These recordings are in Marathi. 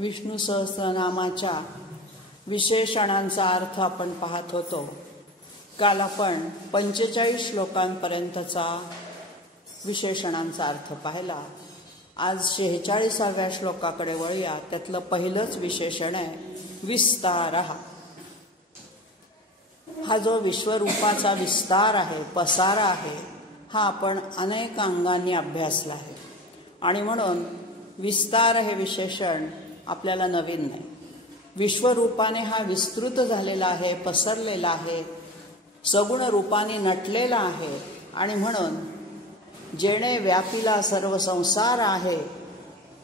विष्णू सहस्रनामाच्या विशेषणांचा अर्थ आपण पाहत होतो. काल आपण 45 श्लोकांपर्यंतचा विशेषणांचा अर्थ पाहिला. आज 46व्या श्लोकाकडे वळूया. त्यातलं पहिलंच विशेषण आहे विस्तारः. हा जो विश्वरूपाचा विस्तार आहे, पसारा आहे, हा आपण अनेक अंगांनी अभ्यासला आहे आणि म्हणून विस्तार हे विशेषण आपल्याला नवीन नाही. विश्वरूपाने हा विस्तृत झालेला आहे, पसरलेला आहे, सगुण रूपाने नटलेला आहे आणि म्हणून जेणे व्यापिला सर्व संसार आहे,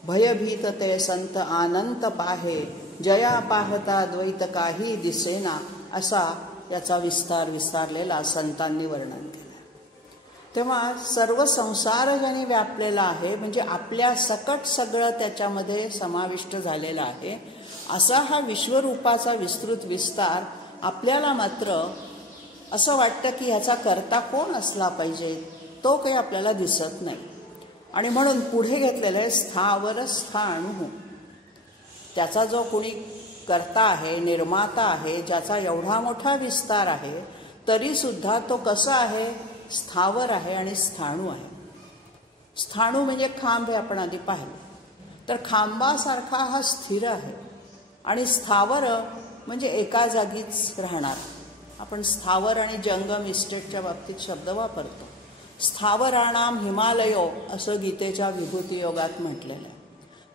भयभीत ते संत आनंत पाहे, जया पाहता द्वैत काही दिसेना, असा याचा विस्तारलेला संतांनी वर्णन केलं. तेव्हा सर्व संसार ज्याने व्यापलेला आहे म्हणजे आपल्या सकट सगळं त्याच्यामध्ये समाविष्ट झालेलं आहे, असा हा विश्वरूपाचा विस्तृत विस्तार आपल्याला मात्र असं वाटतं की ह्याचा कर्ता कोण असला पाहिजे, तो काही आपल्याला दिसत नाही. आणि म्हणून पुढे घेतलेलं आहे स्थावर स्थाणु. त्याचा जो कोणी कर्ता आहे, निर्माता आहे, ज्याचा एवढा मोठा विस्तार आहे, तरी सुद्धा तो कसा आहे, स्थावर आहे आणि स्थाणू आहे. स्थाणू म्हणजे खांब हे आपण आधी पाहिलं. तर खांबासारखा हा स्थिर आहे आणि स्थावर म्हणजे एका जागीच राहणार. आपण स्थावर आणि जंगम इस्टेटच्या बाबतीत शब्द वापरतो. स्थावराणाम हिमालयो असं गीतेच्या विभूती योगात म्हटलेलं आहे.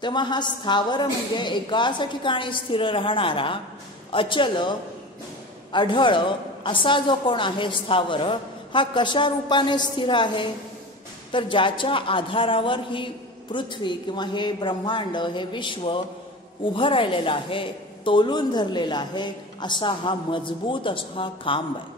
तेव्हा हा स्थावर म्हणजे एकाच ठिकाणी स्थिर राहणारा, अचल, अढळ असा जो कोण आहे स्थावर, हा कशा रूपाने स्थिर आहे, तर ज्याच्या आधारावर ही पृथ्वी किंवा हे ब्रह्मांड, हे विश्व उभं राहिलेलं आहे, तोलून धरलेला आहे, असा हा मजबूत असा हा खांब आहे.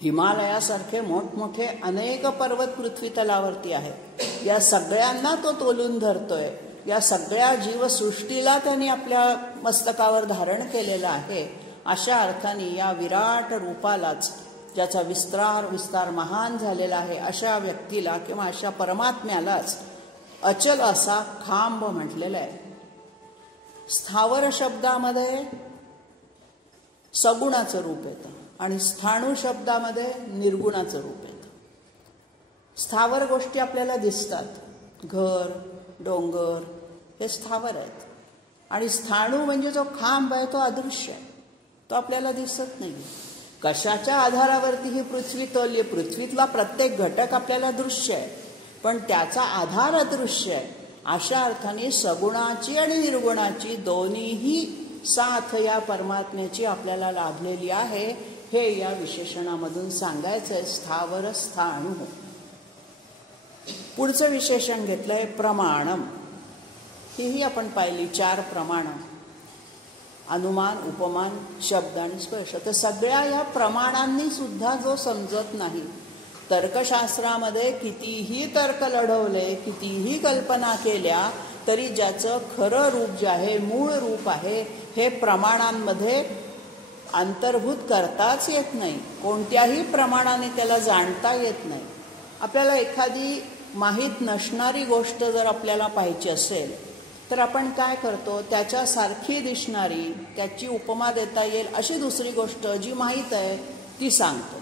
हिमालयासारखे मोठमोठे अनेक पर्वत पृथ्वी तलावरती आहेत. या सगळ्यांना तो तोलून धरतोय. या सगळ्या जीवसृष्टीला त्यांनी आपल्या मस्तकावर धारण केलेलं आहे. अशा अर्थाने या विराट रूपालाच, ज्याचा विस्तार महान झालेला आहे, अशा व्यक्तीला किंवा अशा परमात्म्यालाच अचल असा खांब म्हटलेला आहे. स्थावर शब्दामध्ये सगुणाचं रूप येतं आणि स्थाणू शब्दामध्ये निर्गुणाचं रूप येतं. स्थावर गोष्टी आपल्याला दिसतात, घर, डोंगर हे स्थावर आहेत. आणि स्थाणू म्हणजे जो खांब आहे तो अदृश्य आहे, तो आपल्याला दिसत नाही. कशाच्या आधारावरती ही पृथ्वी तोलली, पृथ्वीतला प्रत्येक घटक आपल्याला दृश्य आहे, पण त्याचा आधार अदृश्य आहे. अशा अर्थाने सगुणाची आणि निर्गुणाची दोन्हीही साथ या परमात्म्याची आपल्याला लाभलेली आहे, हे या विशेषणामधून सांगायचं आहे. स्थावर स्थाणु. पुढचं विशेषण घेतलंय प्रमाणम. ही आपण पाहिली 4 प्रमाणं: अनुमान, उपमान, शब्द आणि स्पर्श. तर सगळ्या या प्रमाणांनी सुद्धा जो समजत नाही, तर्कशास्त्रामध्ये कितीही तर्क लढवले, कितीही कल्पना केल्या, तरी ज्याचं खरं रूप जे आहे, मूळ रूप आहे, हे प्रमाणांमध्ये अंतर्भूत करताच येत नाही. कोणत्याही प्रमाणाने त्याला जाणता येत नाही. आपल्याला एखादी माहीत नसणारी गोष्ट जर आपल्याला पाहिजे असेल तर आपण काय करतो, त्याच्यासारखी दिसणारी, त्याची उपमा देता येईल अशी दुसरी गोष्ट जी माहीत आहे ती सांगतो.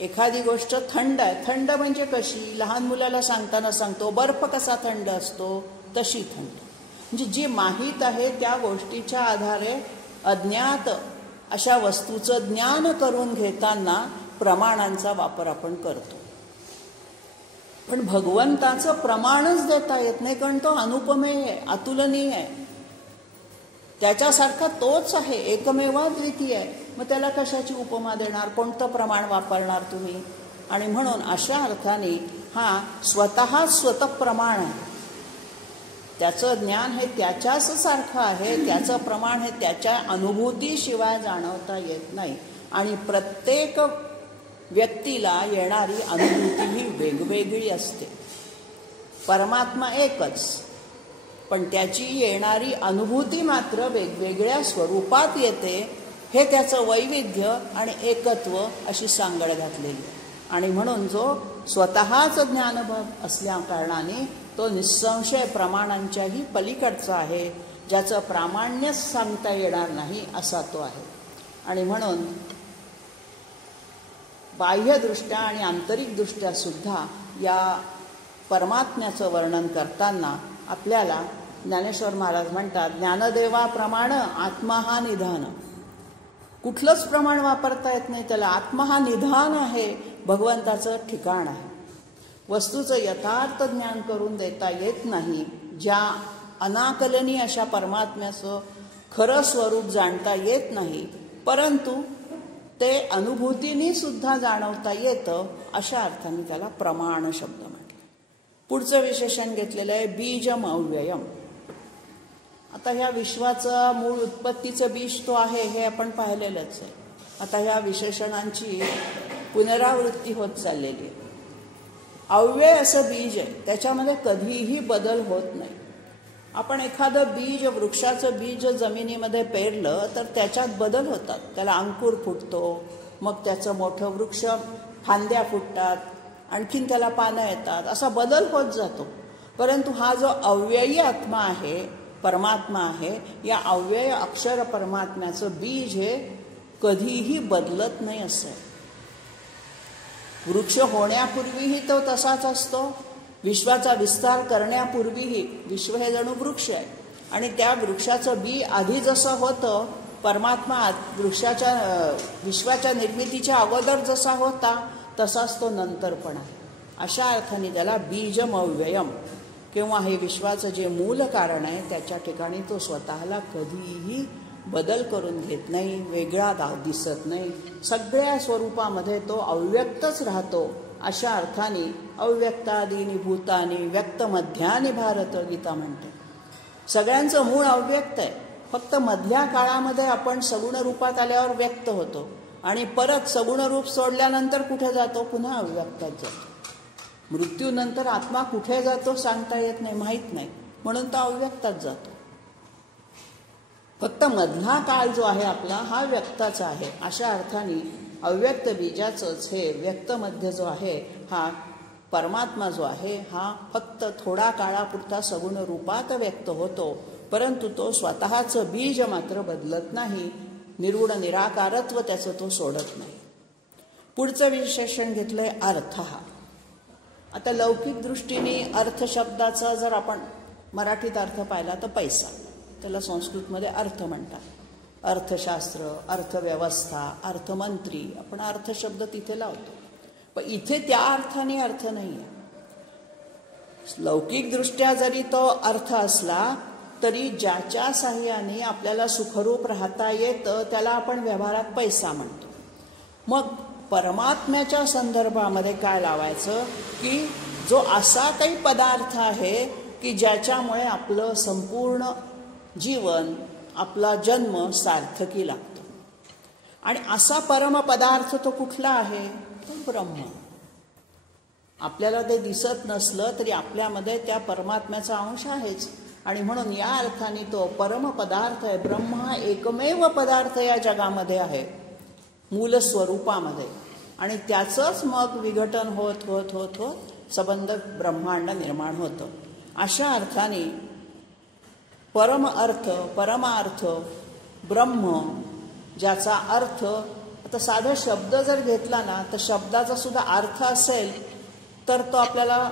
एखादी गोष्ट थंड आहे, थंड म्हणजे कशी, लहान मुलाला सांगताना सांगतो बर्फ कसा थंड असतो तशी थंड. म्हणजे जी माहीत आहे त्या गोष्टीच्या आधारे अज्ञात अशा वस्तूचं ज्ञान करून घेताना प्रमाणांचा वापर आपण करतो. पण भगवंताचं प्रमाणच देता येत नाही, कारण तो अनुपमेय आहे, अतुलनीय आहे. त्याच्यासारखा तोच आहे, एकमेव द्वितीय आहे. मग त्याला कशाची उपमा देणार, कोणतं प्रमाण वापरणार तुम्ही? आणि म्हणून अशा अर्थाने हा स्वतः प्रमाण आहे. त्याचं ज्ञान हे त्याच्याच सारखं आहे, त्याचं प्रमाण हे त्याच्या अनुभूतीशिवाय जाणवता येत नाही. आणि प्रत्येक व्यक्तीला येणारी अनुभूती ही वेगवेगळी असते. परमात्मा एकच, पण त्याची येणारी अनुभूती मात्र वेगवेगळ्या स्वरूपात येते. हे त्याचं वैविध्य आणि एकत्व अशी सांगड घातलेली आहे. आणि म्हणून जो स्वतःच ज्ञानभाव असल्या कारणाने तो निसंशय प्रमाणांच्याही पलीकडचा आहे, ज्याचं प्रामाण्यच सांगता येणार नाही असा तो आहे. आणि म्हणून बाह्यदृष्ट्या आणि आंतरिकदृष्ट्या सुद्धा या परमात्म्याचं वर्णन करताना आपल्याला ज्ञानेश्वर महाराज म्हणतात, ज्ञानदेवाप्रमाण आत्मा हा निधान. कुठलंच प्रमाण वापरता येत नाही त्याला. आत्मा हा निधान आहे, भगवंताचं ठिकाण आहे. वस्तूचं यथार्थ ज्ञान करून देता येत नाही. ज्या अनाकलनीय अशा परमात्म्याचं खरं स्वरूप जाणता येत नाही, परंतु ते अनुभूतीने सुद्धा जाणवता येतं, अशा अर्थाने त्याला प्रमाण शब्द म्हटलं. पुढचं विशेषण घेतलेलं आहे बीजम अव्ययम. आता ह्या विश्वाचं मूळ उत्पत्तीचं बीज तो आहे हे आपण पाहिलेलंच आहे. आता ह्या विशेषणांची पुनरावृत्ती होत चाललेली आहे. अव्यय असं बीज आहे, त्याच्यामध्ये कधीही बदल होत नाही. आपण एखादं बीज, वृक्षाचं बीज जमिनीमध्ये पेरलं तर त्याच्यात बदल होतात. त्याला अंकुर फुटतो, मग त्याचं मोठं वृक्ष, फांद्या फुटतात, आणखीन त्याला पानं येतात, असा बदल होत जातो. परंतु हा जो अव्ययी आत्मा आहे, परमात्मा आहे, या अव्यय अक्षर परमात्म्याचं बीज हे कधीही बदलत नाही असं आहे. वृक्ष होण्यापूर्वीही तो तसाच असतो, विश्वाचा विस्तार करण्यापूर्वीही. विश्व हे जणू वृक्ष आहे आणि त्या वृक्षाचं बी आधी जसं होतं, परमात्मा विश्वाच्या निर्मितीच्या अगोदर जसा होता तसाच तो नंतर पण आहे. अशा अर्थाने त्याला बीजम अव्ययम किंवा हे विश्वाचं जे मूल कारण आहे त्याच्या ठिकाणी तो स्वतःला कधीही बदल करून घेत नाही, वेगळा दिसत नाही. सगळ्या स्वरूपामध्ये तो अव्यक्तच राहतो. अशा अर्थाने अव्यक्तादीनी भूतानी व्यक्त मध्यानी भारत गीता म्हणते. सगळ्यांचं मूळ अव्यक्त आहे, फक्त मधल्या काळामध्ये आपण सगुण रूपात आल्यावर व्यक्त होतो आणि परत सगुण रूप सोडल्यानंतर कुठे जातो? पुन्हा अव्यक्तात जातो. मृत्यूनंतर आत्मा कुठे जातो सांगता येत नाही, माहीत नाही, म्हणून तो अव्यक्तात जातो. फक्त मधला काळ जो आहे आपला हा व्यक्ताचा आहे. अशा अर्थाने अव्यक्त बीजाचंच हे व्यक्त मध्य जो आहे हा परमात्मा जो आहे हा फक्त थोडा काळापुरता सगुण रूपात व्यक्त होतो, परंतु तो स्वतःचं बीज मात्र बदलत नाही. निर्गुण निराकारत्व त्याचं तो सोडत नाही. पुढचं विशेषण घेतलंय अर्थ हा. आता लौकिक दृष्टीने अर्थ शब्दाचा जर आपण मराठीत अर्थ पाहिला तर पैसा, त्याला संस्कृतमध्ये अर्थ म्हणतात. अर्थशास्त्र, अर्थव्यवस्था, अर्थमंत्री, आपण अर्थ शब्द तिथे लावतो. पण इथे त्या अर्थाने अर्थ नाही आहे. लौकिकदृष्ट्या जरी तो अर्थ असला तरी ज्याच्या साह्याने आपल्याला सुखरूप राहता येतं त्याला आपण व्यवहारात पैसा म्हणतो. मग परमात्म्याच्या संदर्भामध्ये काय लावायचं की जो असा काही पदार्थ आहे की ज्याच्यामुळे आपलं संपूर्ण जीवन, आपला जन्म सार्थकी लागतो. आणि असा परमपदार्थ तो कुठला आहे? तो ब्रह्म. आपल्याला ते दिसत नसलं तरी आपल्यामध्ये त्या परमात्म्याचा अंश आहेच. आणि म्हणून या अर्थाने तो परमपदार्थ आहे. ब्रह्म हा एकमेव पदार्थ या जगामध्ये आहे मूल स्वरूपामध्ये, आणि त्याचंच मग विघटन होत होत होत होत संबंध ब्रह्मांड निर्माण होतं. अशा अर्थाने परम अर्थ, परमार्थ, ब्रह्म, ज्याचा अर्थ, आता साधा शब्द जर घेतला ना तर शब्दाचा सुद्धा अर्थ असेल तर तो आपल्याला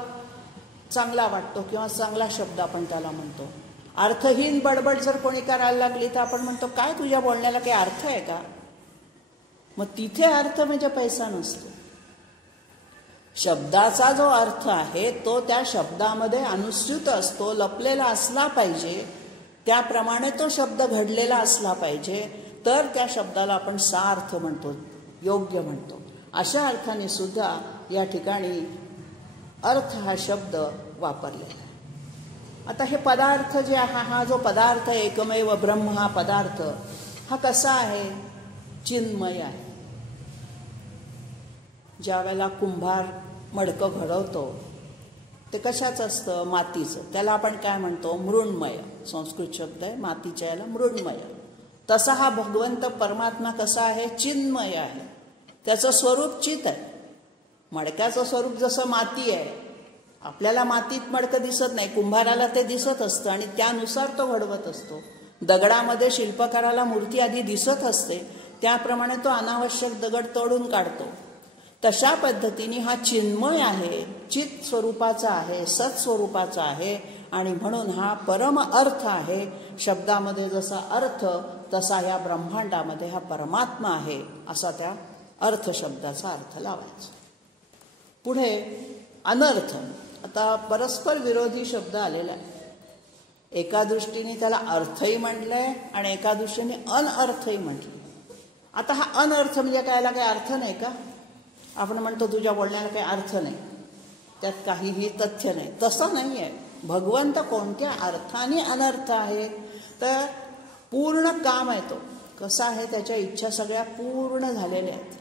चांगला वाटतो किंवा चांगला शब्द आपण त्याला म्हणतो. अर्थहीन बडबड जर कोणी करायला लागली तर आपण म्हणतो काय तुझ्या बोलण्याला काही अर्थ आहे का? मग तिथे अर्थ म्हणजे पैसा नसतो. शब्दाचा जो अर्थ आहे तो त्या शब्दामध्ये अनुस्यूत असतो, लपलेला असला पाहिजे. त्याप्रमाणे तो शब्द घडलेला असला पाहिजे, तर त्या शब्दाला आपण सार्थ म्हणतो, योग्य म्हणतो. अशा अर्थाने सुद्धा या ठिकाणी अर्थ हा शब्द वापरलेला आहे. आता हे पदार्थ जे हा जो पदार्थ एकमेव ब्रह्म हा पदार्थ हा कसा आहे? चिन्मय आहे. ज्या वेळेला कुंभार मडकं घडवतो ते कशाचं असतं? मातीचं. त्याला आपण काय म्हणतो? मृण्मय. संस्कृत शब्द आहे, मातीच्या याला मृण्मय. तसा हा भगवंत परमात्मा कसा आहे? चिन्मय आहे. त्याचं स्वरूप चित आहे. मडक्याचं स्वरूप जसं माती आहे आपल्याला मातीत मडकं दिसत नाही, कुंभाराला ते दिसत असतं आणि त्यानुसार तो घडवत असतो. दगडामध्ये शिल्पकाराला मूर्ती आधी दिसत असते, त्याप्रमाणे तो अनावश्यक दगड तोडून काढतो. तशा पद्धतीने हा चिन्मय आहे, चित स्वरूपाचा आहे, सत स्वरूपाचा आहे आणि म्हणून हा परम अर्थ आहे. शब्दामध्ये जसा अर्थ तसा या ब्रह्मांडामध्ये हा परमात्मा आहे, असा त्या अर्थ शब्दाचा अर्थ लावायचा. पुढे अनर्थ. आता परस्पर विरोधी शब्द आलेला आहे. एका दृष्टीने त्याला अर्थही म्हटलंय आणि एका दृष्टीने अनर्थही म्हटलं. आता हा अनर्थ म्हणजे कायला काही अर्थ नाही का? आपण म्हणतो तुझ्या बोलण्याला काही अर्थ नाही, त्यात काहीही तथ्य नाही. तसं नाही आहे. भगवंत कोणत्या अर्थाने अनर्थ आहे? तर पूर्ण काम आहे तो. कसा आहे? त्याच्या इच्छा सगळ्या पूर्ण झालेल्या आहेत.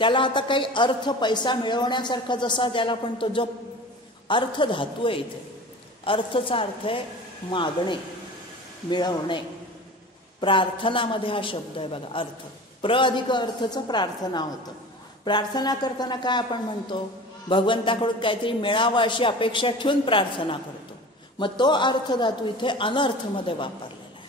त्याला आता काही अर्थ पैसा मिळवण्यासारखा जसा त्याला पण तो जो अर्थ धातू आहे इथे, अर्थचा अर्थ आहे मागणे, मिळवणे. प्रार्थनामध्ये हा शब्द आहे बघा, अर्थ. प्र अधिक अर्थचं प्रार्थना होतं. प्रार्थना करताना काय आपण म्हणतो? भगवंताकडून काहीतरी मिळावं अशी अपेक्षा ठेवून प्रार्थना करतो. मग तो अर्थ धातू इथे अनर्थमध्ये वापरलेला आहे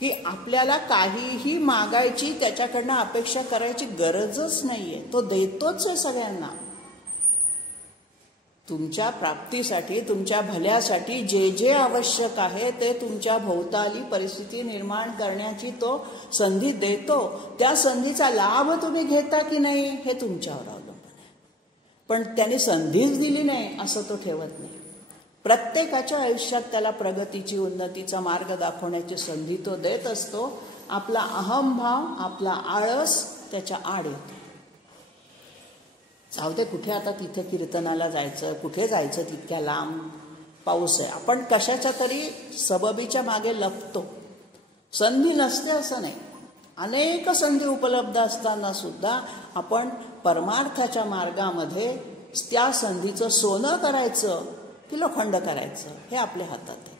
की आपल्याला काहीही मागायची, त्याच्याकडनं अपेक्षा करायची गरजच नाहीये. तो देतोच आहे सगळ्यांना. तुमच्या प्राप्तीसाठी, तुमच्या भल्यासाठी जे जे आवश्यक आहे ते तुमच्या भोवताली परिस्थिती निर्माण करण्याची तो संधी देतो. त्या संधीचा लाभ तुम्ही घेता की नाही हे तुमच्यावर अवलंबून आहे. पण त्याने संधीच दिली नाही असं तो ठेवत नाही. प्रत्येकाच्या आयुष्यात त्याला प्रगतीची, उन्नतीचा मार्ग दाखवण्याची संधी तो देत असतो. आपला अहंभाव, आपला आळस त्याच्या आड येतो. जाऊ दे, कुठे आता तिथे कीर्तनाला जायचं, कुठे जायचं तितक्या लांब, पाऊस आहे, आपण कशाच्या तरी सबबीच्या मागे लपतो. संधी नसते असं नाही. अनेक संधी उपलब्ध असताना सुद्धा आपण परमार्थाच्या मार्गामध्ये त्या संधीचं सोनं करायचं की लोखंड करायचं हे आपल्या हातात आहे.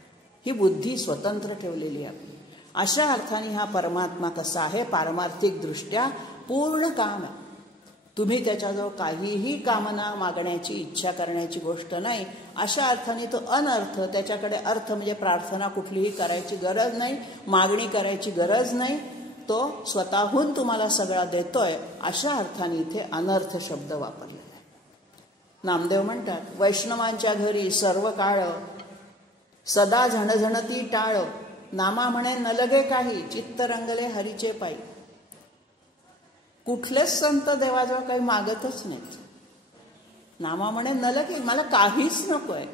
ही बुद्धी स्वतंत्र ठेवलेली आहे आपली. अशा अर्थाने हा परमात्मा कसा आहे? पारमार्थिक दृष्ट्या पूर्ण काम आहे. तुम्ही त्याच्याजवळ काहीही कामना मागण्याची, इच्छा करण्याची गोष्ट नाही. अशा अर्थाने तो अनर्थ. त्याच्याकडे अर्थ म्हणजे प्रार्थना कुठलीही करायची गरज नाही, मागणी करायची गरज नाही. तो स्वतःहून तुम्हाला सगळा देतोय. अशा अर्थाने इथे अनर्थ शब्द वापरलेला आहे. नामदेव म्हणतात, वैष्णवांच्या घरी सर्व काळ सदा झणझणती टाळ, नामा म्हणे न लगे काही, चित्त रंगले हरीचे पायी. कुठलेच संत देवाजवळ काही मागतच नाहीत. नामा म्हणे न लगे, मला काहीच नकोय.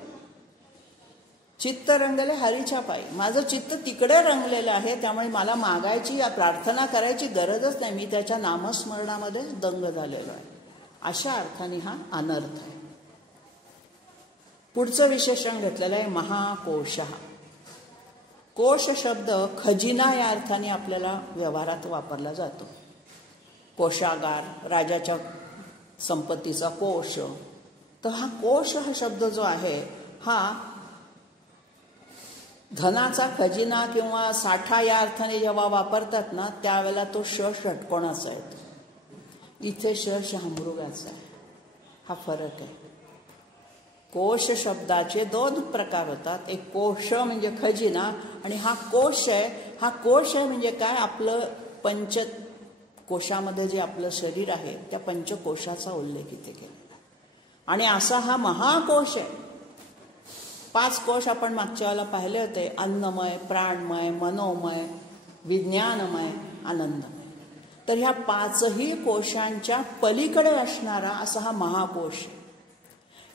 चित्त रंगले हरीच्या पायी, माझं चित्त तिकडे रंगलेलं आहे, त्यामुळे मला मागायची या प्रार्थना करायची गरजच नाही. मी त्याच्या नामस्मरणामध्ये दंग झालेलो आहे. अशा अर्थाने हा अनर्थ आहे. पुढचं विशेषण घेतलेलं आहे महाकोश. कोश शब्द खजिना या अर्थाने आपल्याला व्यवहारात वापरला जातो. कोशागार, राजाच्या संपत्तीचा कोश. तर हा कोश हा शब्द जो आहे हा धनाचा खजिना किंवा साठा या अर्थाने जेव्हा वापरतात ना, त्यावेळेला तो षटकोणाचा आहे. इथे शहामृगाचा आहे. हा फरक आहे. कोश शब्दाचे दोन प्रकार होतात. एक कोश म्हणजे खजिना आणि हा कोश आहे. हा कोश आहे म्हणजे काय? आपलं पंच कोशामध्ये जे आपलं शरीर आहे त्या पंचकोशाचा उल्लेख इथे केला. आणि असा हा महाकोश आहे. 5 कोश आपण मागच्या वेळेला पाहिले होते. अन्नमय, प्राणमय, मनोमय, विज्ञानमय, आनंदमय. तर ह्या 5ही कोशांच्या पलीकडे असणारा असा हा महाकोश.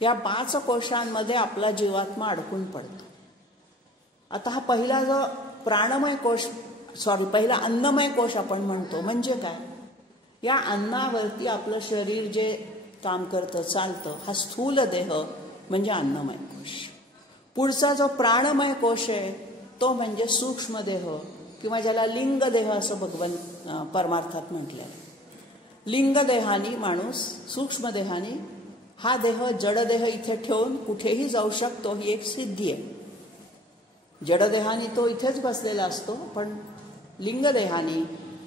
या 5 कोशांमध्ये आपला जीवात्मा अडकून पडतो. आता हा पहिला जो प्राणमय कोश, पहिला अन्नमय कोश आपण म्हणतो, म्हणजे काय? या अन्नावरती आपलं शरीर जे काम करतं, चालतं, हा स्थूल देह म्हणजे अन्नमय कोश. पुढचा जो प्राणमय कोश आहे तो म्हणजे सूक्ष्म देह किंवा ज्याला लिंग देह असं भगवान परमार्थात म्हटलं आहे. लिंग देहानी माणूस, सूक्ष्म देहानी हा देह, जडदेह इथे ठेवून कुठेही जाऊ शकतो, ही एक सिद्धी आहे. जडदेहानी तो इथेच बसलेला असतो, पण लिंगदेहानी,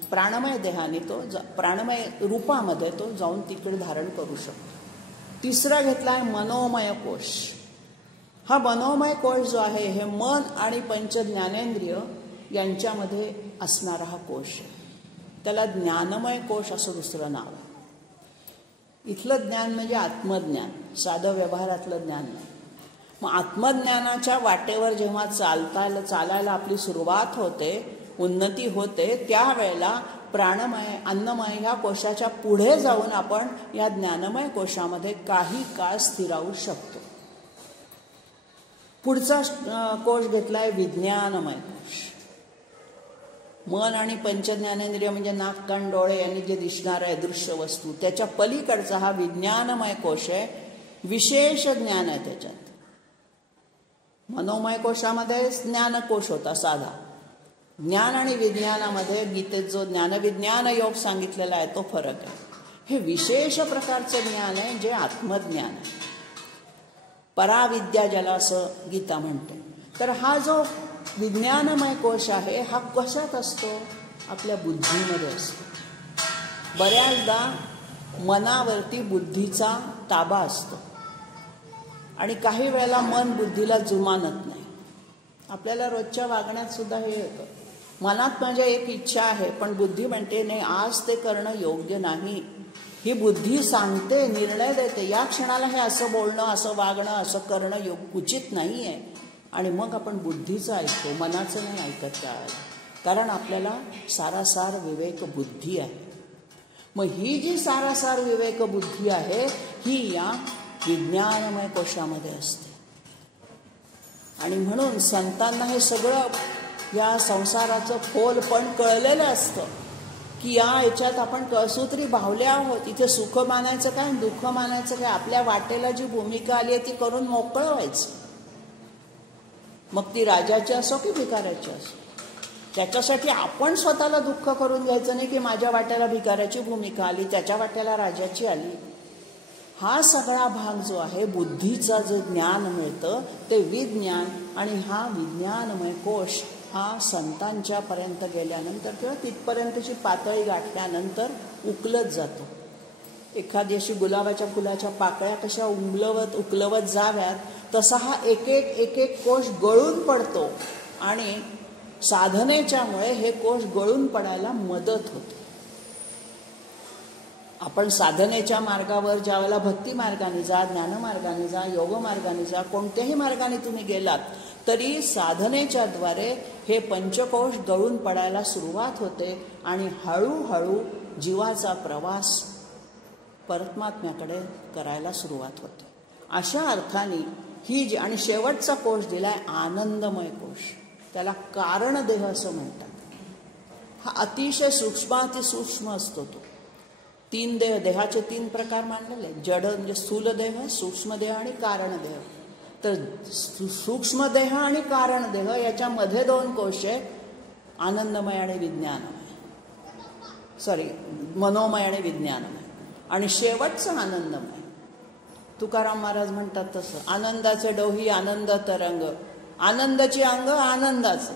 प्राणमय देहानी तो प्राणमय रूपामध्ये तो जाऊन तिकडे धारण करू शकतो. तिसरा घेतला आहे मनोमय कोश. हा मनोमय कोश जो आहे हे मन आणि पंच ज्ञानेंद्रिय यांच्यामध्ये असणारा हा कोश आहे. त्याला ज्ञानमय कोश असं दुसरं नाव आहे. इथलं ज्ञान म्हणजे आत्मज्ञान, साधं व्यवहारातलं ज्ञान नाही. मग आत्मज्ञानाच्या वाटेवर जेव्हा चालायला आपली सुरुवात होते, उन्नती होते, त्यावेळेला प्राणमय अन्नमय ह्या कोशाच्या पुढे जाऊन आपण या ज्ञानमय कोशामध्ये काही काळ स्थिरावू शकतो. पुढचा कोश घेतलाय विज्ञानमय कोश. मन आणि पंचज्ञानेंद्रिय म्हणजे नाक कान डोळे यांनी जे दिसणार आहे दृश्य वस्तू, त्याच्या पलीकडचा हा विज्ञानमय कोश आहे. विशेष ज्ञान आहे त्याच्यात. मनोमय कोशामध्ये ज्ञानकोश होता साधा. ज्ञान आणि विज्ञानामध्ये गीतेत जो ज्ञानविज्ञान योग सांगितलेला आहे तो फरक आहे. हे विशेष प्रकारचं ज्ञान आहे जे आत्मज्ञान आहे. पराविद्या ज्याला असं गीता म्हणते. तर हा जो विज्ञानमय कोश आहे हा कशात असतो? आपल्या बुद्धीमध्ये असतो. बऱ्याचदा मनावरती बुद्धीचा ताबा असतो आणि काही वेळेला मन बुद्धीला जुमानत नाही. आपल्याला रोजच्या वागण्यात सुद्धा हे होतं. मनात माझ्या एक इच्छा आहे पण बुद्धी म्हणते नाही आज ते करणं योग्य नाही. ही बुद्धी सांगते, निर्णय देते, या क्षणाला हे असं बोलणं, असं वागणं, असं करणं उचित नाही आहे. आणि मग आपण बुद्धीचं ऐकतो, मनाचं नाही ऐकत त्यावेळेला. कारण आपल्याला सारासार विवेक बुद्धी आहे. मग ही जी सारासार विवेक बुद्धी आहे ही या विज्ञानमय कोशामध्ये असते. आणि म्हणून संतांना हे सगळं या संसाराचं खोल पण कळलेलं असतं की या याच्यात आपण कळसूत्री भावले आहोत. इथे सुख मानायचं काय, दुःख मानायचं काय, आपल्या वाटेला जी भूमिका आली आहे ती करून मोकळं व्हायचं. मग ती राजाची असो की भिकाऱ्याची असो. त्याच्यासाठी आपण स्वतःला दुःख करून घ्यायचं नाही की माझ्या वाट्याला भिकाऱ्याची भूमिका आली, त्याच्या वाट्याला राजाची आली. हा सगळा भाग जो आहे बुद्धीचा जे ज्ञान मिळतं ते विज्ञान. आणि हा विज्ञानमय कोश हा संतांच्या पर्यंत गेल्यानंतर किंवा तिथपर्यंतची पातळी गाठल्यानंतर उकलत जातो. एखादी अशी गुलाबाच्या फुलाच्या पाकळ्या कशा उकलवत जाव्यात तसा हा एक एक कोश गळून पडतो. आणि साधनेच्यामुळे हे कोश गळून पडायला मदत होते. आपण साधनेच्या मार्गावर ज्यावेळेला भक्ती मार्गाने जा, ज्ञानमार्गाने जा, योग मार्गाने जा, कोणत्याही मार्गाने तुम्ही गेलात तरी साधनेच्या द्वारे हे पंचकोश गळून पडायला सुरुवात होते आणि हळूहळू जीवाचा प्रवास परमात्म्याकडे करायला सुरुवात होते. अशा अर्थाने ही जी आणि शेवटचा कोश दिलाय आनंदमय कोश, त्याला कारणदेह असं म्हणतात. हा अतिशय सूक्ष्मातिसूक्ष्म असतो. तो 3 देह, देहाचे 3 प्रकार मानलेले, जड म्हणजे स्थूल देह, सूक्ष्म देह आणि कारण देह. तर सूक्ष्म देह आणि कारण देह याच्यामध्ये 2 कोश आहेत, आनंदमय आणि विज्ञानमय, मनोमय आणि विज्ञानमय. आणि शेवटचं आनंदमय. तुकाराम महाराज म्हणतात तसं, आनंदाचे डोही आनंद तरंग, आनंदाची अंग आनंदाचं.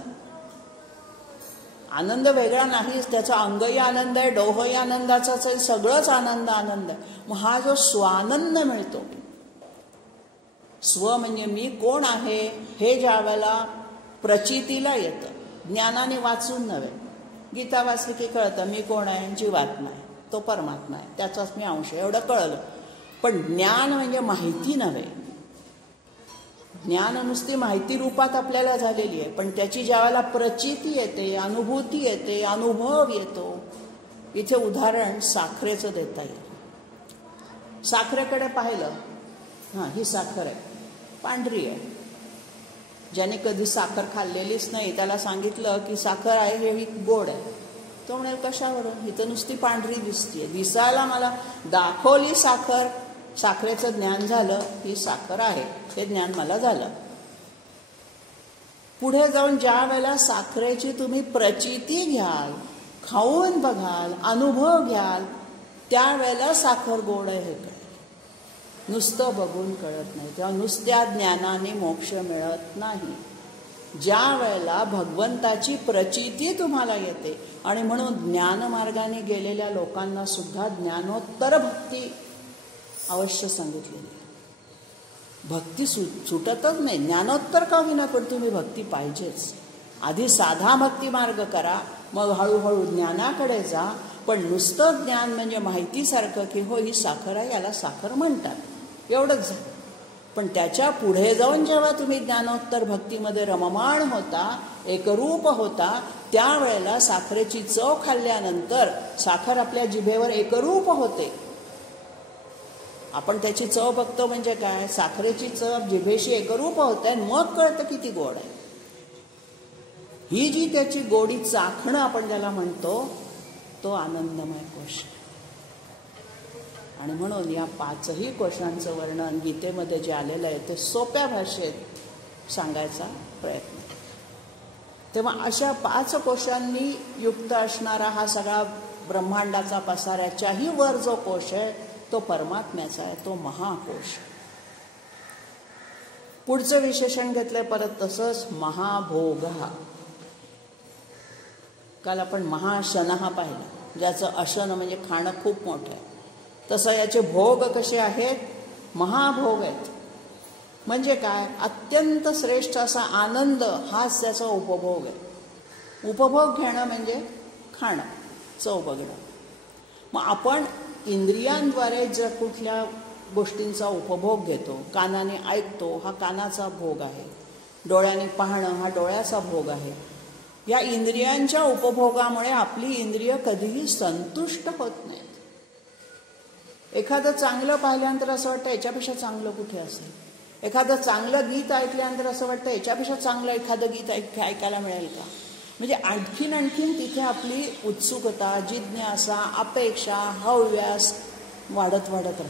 आनंद वेगळा नाहीच, त्याचा अंगही आनंद आहे, डोहही आनंदाचाच आहे, सगळंच आनंद आहे. मग हा जो स्वानंद मिळतो, स्व म्हणजे मी कोण आहे हे ज्या वेळेला प्रचितीला येतं, ज्ञानाने वाचून नव्हे. गीता वाचली की कळतं मी कोण आहे, जीवात्मा आहे, तो परमात्मा आहे, त्याचाच मी अंश आहे, एवढं कळलं. पण ज्ञान म्हणजे माहिती नव्हे. ज्ञान नुसती माहिती रूपात आपल्याला झालेली आहे, पण त्याची ज्यावेळेला प्रचिती येते, अनुभूती येते, अनुभव येतो. इथे उदाहरण साखरेचं देता येईल. साखरेकडे पाहिलं, हां ही साखर आहे, पांढरी आहे. ज्याने कधी साखर खाल्लेलीच नाही त्याला सांगितलं की साखर आहे हे गोड आहे, तो म्हणे कशावरून, ही तर नुसती पांढरी दिसते, दिसायला मला दाखवली साखर, साखरेचं ज्ञान झालं, ही साखर आहे हे ज्ञान मला झालं. पुढे जाऊन ज्या वेळेला साखरेची तुम्ही प्रचिती घ्याल, खाऊन बघाल, अनुभव घ्याल, त्यावेळेला साखर गोड आहे हे कळेल. नुसतं बघून कळत नाही. तेव्हा नुसत्या ज्ञानाने मोक्ष मिळत नाही. ज्या वेळेला भगवंताची प्रचिती तुम्हाला येते, आणि म्हणून ज्ञानमार्गाने गेलेल्या लोकांना सुद्धा ज्ञानोत्तर भक्ती अवश्य सांगितलेली. भक्ती सुटतच नाही. ज्ञानोत्तर का होईना पण तुम्ही भक्ती पाहिजेच. आधी साधा भक्ती मार्ग करा, मग हळूहळू ज्ञानाकडे जा. पण नुसतं ज्ञान म्हणजे माहितीसारखं की हो ही साखर आहे, याला साखर म्हणतात, एवढंच झालं. पण त्याच्या पुढे जाऊन जेव्हा तुम्ही ज्ञानोत्तर भक्तीमध्ये रममाण होता, एकरूप होता, त्यावेळेला साखरेची चव खाल्ल्यानंतर साखर आपल्या जिभेवर एकरूप होते. आपण त्याची चव बघतो म्हणजे काय, साखरेची चव जिभेशी एकरूप होते आणि मग कळतं किती गोड आहे. ही जी त्याची गोडी चाखणं आपण ज्याला म्हणतो तो आनंदमय कोश. आणि म्हणून या 5ही कोशांचं वर्णन गीतेमध्ये जे आलेलं आहे ते सोप्या भाषेत सांगायचा प्रयत्न. तेव्हा अशा 5 कोशांनी युक्त असणारा हा सगळा ब्रह्मांडाचा पसाऱ्याच्याही वर जो कोश आहे तो परमात्म्याचा आहे, तो महाकोश. पुढचं विशेषण घेतलंय परत तसंच, महाभोग. काल आपण महाशनः पाहिलं, ज्याचं अशन म्हणजे खाणं खूप मोठं आहे. तसं याचे भोग कसे आहेत, महाभोग आहेत. म्हणजे काय, अत्यंत श्रेष्ठ असा आनंद हाच त्याचा उपभोग आहे. उपभोग घेणं म्हणजे खाणं, चव बघणं. मग आपण इंद्रियांद्वारे जर कुठल्या गोष्टींचा उपभोग घेतो, कानाने ऐकतो, हा कानाचा भोग आहे. डोळ्याने पाहणं हा डोळ्याचा भोग आहे. या इंद्रियांच्या उपभोगामुळे आपली इंद्रिय कधीही संतुष्ट होत नाहीत. एखादं चांगलं पाहिल्यानंतर असं वाटतं याच्यापेक्षा चांगलं कुठे असेल. एखादं चांगलं गीत ऐकल्यानंतर असं वाटतं याच्यापेक्षा चांगलं एखादं गीत ऐकायला मिळेल का. म्हणजे आणखीन तिथे आपली उत्सुकता, जिज्ञासा, अपेक्षा, हव्यास वाढत राहतो.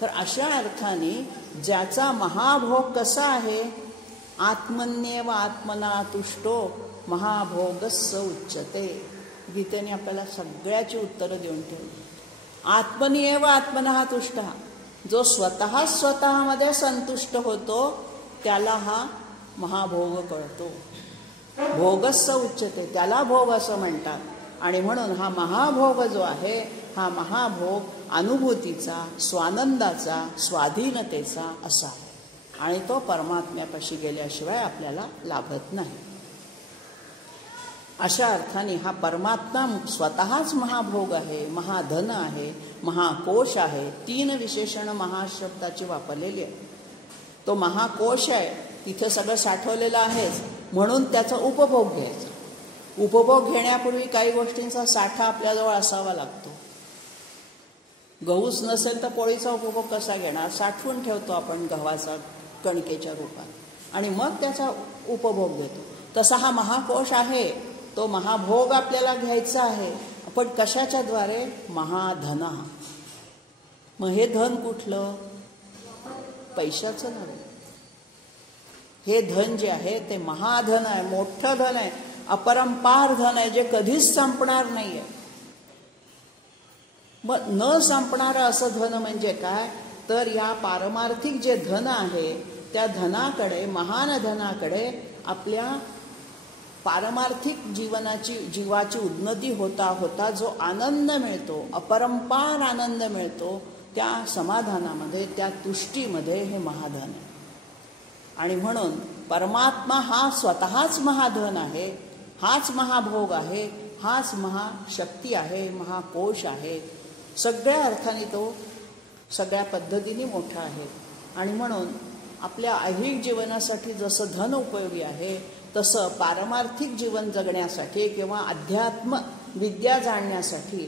तर अशा अर्थाने ज्याचा महाभोग कसा आहे, आत्मन्येव आत्मना तुष्टो महाभोगस्स उच्यते. गीतेने आपल्याला सगळ्याची उत्तरं देऊन ठेवली. आत्मन्येव आत्मनः तुष्ट, जो स्वतःमध्ये संतुष्ट होतो त्याला हा महाभोग कळतो. भोगस्स उच्यते, त्याला भोग असं म्हणतात. आणि म्हणून हा महाभोग जो आहे, हा महाभोग अनुभूतीचा, स्वानंदाचा, स्वाधीनतेचा असा आहे. आणि तो परमात्म्यापाशी गेल्याशिवाय आपल्याला लाभत नाही. अशा अर्थाने हा परमात्मा स्वतःच महाभोग आहे, महाधन आहे, महाकोश आहे. 3 विशेषण महाशब्दाची वापरलेली आहे. तो महाकोश आहे, तिथं सगळं साठवलेलं आहेच, म्हणून त्याचा उपभोग घ्यायचा. उपभोग घेण्यापूर्वी काही गोष्टींचा साठा आपल्याजवळ असावा लागतो. गहूच नसेल तर पोळीचा उपभोग कसा घेणार, साठवून ठेवतो आपण गव्हाचा कणकेच्या रूपात, आणि मग त्याचा उपभोग घेतो. तसा हा महाकोश आहे, तो महाभोग आपल्याला घ्यायचा आहे. पण कशाच्या द्वारे, महाधना. मग हे धन कुठलं, पैशाचं नव्हे. हे धन जे आहे ते महाधन आहे, मोठं धन आहे, अपरंपार धन आहे, जे कधीच संपणार नाहीये. मग न संपणारं असं धन म्हणजे काय, तर या पारमार्थिक जे धन आहे त्या धनाकडे, महान धनाकडे आपल्या पारमार्थिक जीवाची उन्नती होता होता जो आनंद मिळतो, अपरंपार आनंद मिळतो, त्या समाधानामध्ये, त्या तुष्टीमध्ये हे महाधन आहे. आणि म्हणून परमात्मा हा स्वतःच महाधन आहे, हाच महाभोग आहे, हाच महाशक्ती आहे, महाकोश आहे. सगळ्या अर्थाने तो सगळ्या पद्धतीने मोठा आहे. आणि म्हणून आपल्या ऐहिक जीवनासाठी जसं धन उपयोगी आहे, तसं पारमार्थिक जीवन जगण्यासाठी किंवा अध्यात्म विद्या जाणण्यासाठी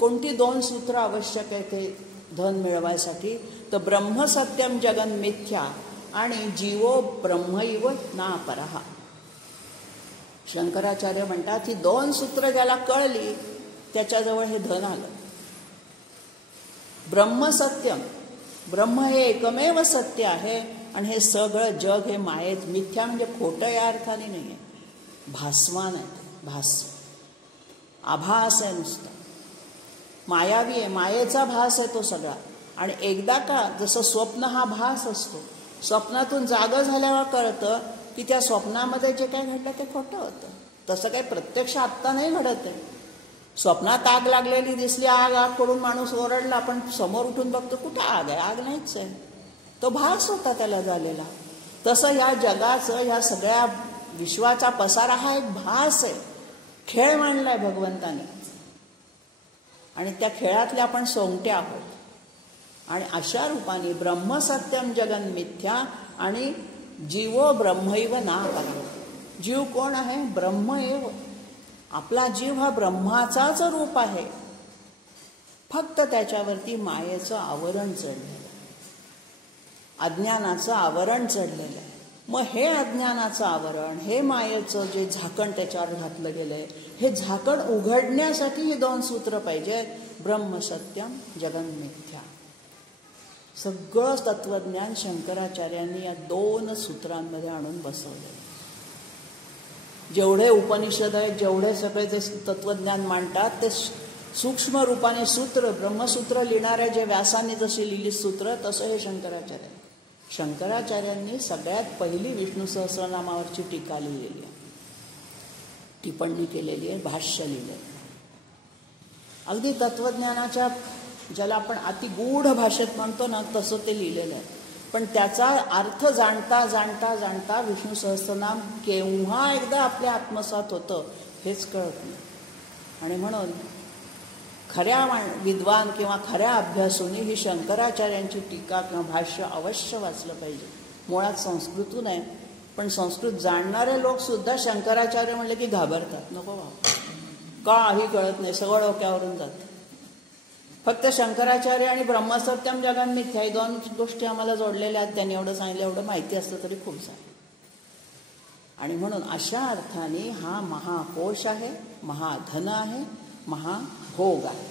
कोणती 2 सूत्र आवश्यक आहे ते धन मिळवायसाठी, तर ब्रह्मसत्यम जगन मिथ्या आणि जीवो ब्रह्मैव नापरः. शंकराचार्य म्हणतात ही 2 सूत्र ज्याला कळली त्याच्याजवळ हे धन आलं. ब्रह्मसत्यम, ब्रह्म हे एकमेव सत्य आहे आणि हे सगळं जग हे मायेत, मिथ्या म्हणजे खोटं या अर्थाने नाही आहे, भासमान आहे, भास, आभास आहे नुसतं, मायावी आहे, मायेचा भास आहे तो सगळा. आणि एकदा का जसं स्वप्न हा भास असतो, स्वप्नातून जागं झाल्यावर कळतं की त्या स्वप्नामध्ये जे काय घडलं ते खोटं होतं. तसं काही प्रत्यक्ष आत्ता नाही घडत आहे. स्वप्नात आग लागलेली दिसली, आग आग पडून माणूस ओरडला, पण समोर उठून बघतो कुठं आग आहे, आग नाहीच आहे. तो भास होता त्याला झालेला. तसं या जगाचं, ह्या सगळ्या विश्वाचा पसारा हा एक भास आहे, खेळ मांडलाय भगवंताने. आणि त्या खेळातले आपण सोंगटे आहोत. आणि अशा रूपाने ब्रह्म सत्यम जगन मिथ्या आणि जीवो ब्रह्मैव ना करा. जीव कोण आहे? ब्रह्मैव. आपला जीव हा ब्रह्माचाच रूप आहे, फक्त त्याच्यावरती मायेचं आवरण चढलेलं, अज्ञानाचं आवरण चढलेलं आहे. मग हे अज्ञानाचं आवरण, हे मायेचं जे झाकण त्याच्यावर घातलं गेलंय, हे झाकण उघडण्यासाठी ही 2 सूत्र पाहिजेत. ब्रह्म सत्यम जगन मिथ्या. सगळं तत्वज्ञान शंकराचार्यांनी या 2 सूत्रांमध्ये आणून बसवले. जेवढे उपनिषद आहेत, जेवढे सगळे जे तत्वज्ञान मांडतात, ते सूक्ष्म रूपाने सूत्र, ब्रह्मसूत्र लिहिणाऱ्या जे व्यासांनी जशी लिहिली सूत्र, तसं हे शंकराचार्य. शंकराचार्यांनी सगळ्यात पहिली विष्णू सहस्रनामावरची टीका लिहिलेली आहे, टिप्पणी केलेली आहे, भाष्य लिहिलं आहे. अगदी तत्वज्ञानाच्या, ज्याला आपण अतिगूढ भाषेत म्हणतो ना, तसं ते लिहिलेलं आहे. पण त्याचा अर्थ जाणता जाणता जाणता विष्णू सहस्रनाम केव्हा एकदा आपल्या आत्मसात होतं हेच कळत नाही. आणि म्हणून खऱ्या विद्वान किंवा खऱ्या अभ्यासूनी ही शंकराचार्यांची टीका किंवा भाष्य अवश्य वाचलं पाहिजे. मुळात संस्कृतून आहे, पण संस्कृत जाणणारे लोक सुद्धा शंकराचार्य म्हणले की घाबरतात. नको बाबा, काही कळत नाही, सगळं डोक्यावरून जातं. फक्त शंकराचार्य आणि ब्रह्मसत्यम जगन मिथ्या ही 2 गोष्टी आम्हाला जोडलेल्या आहेत. त्यांनी एवढं सांगितलं, एवढं माहिती असतं तरी खूप झालं. आणि म्हणून अशा अर्थाने हा महाकोश आहे, महाधन आहे, महाभोग आहे.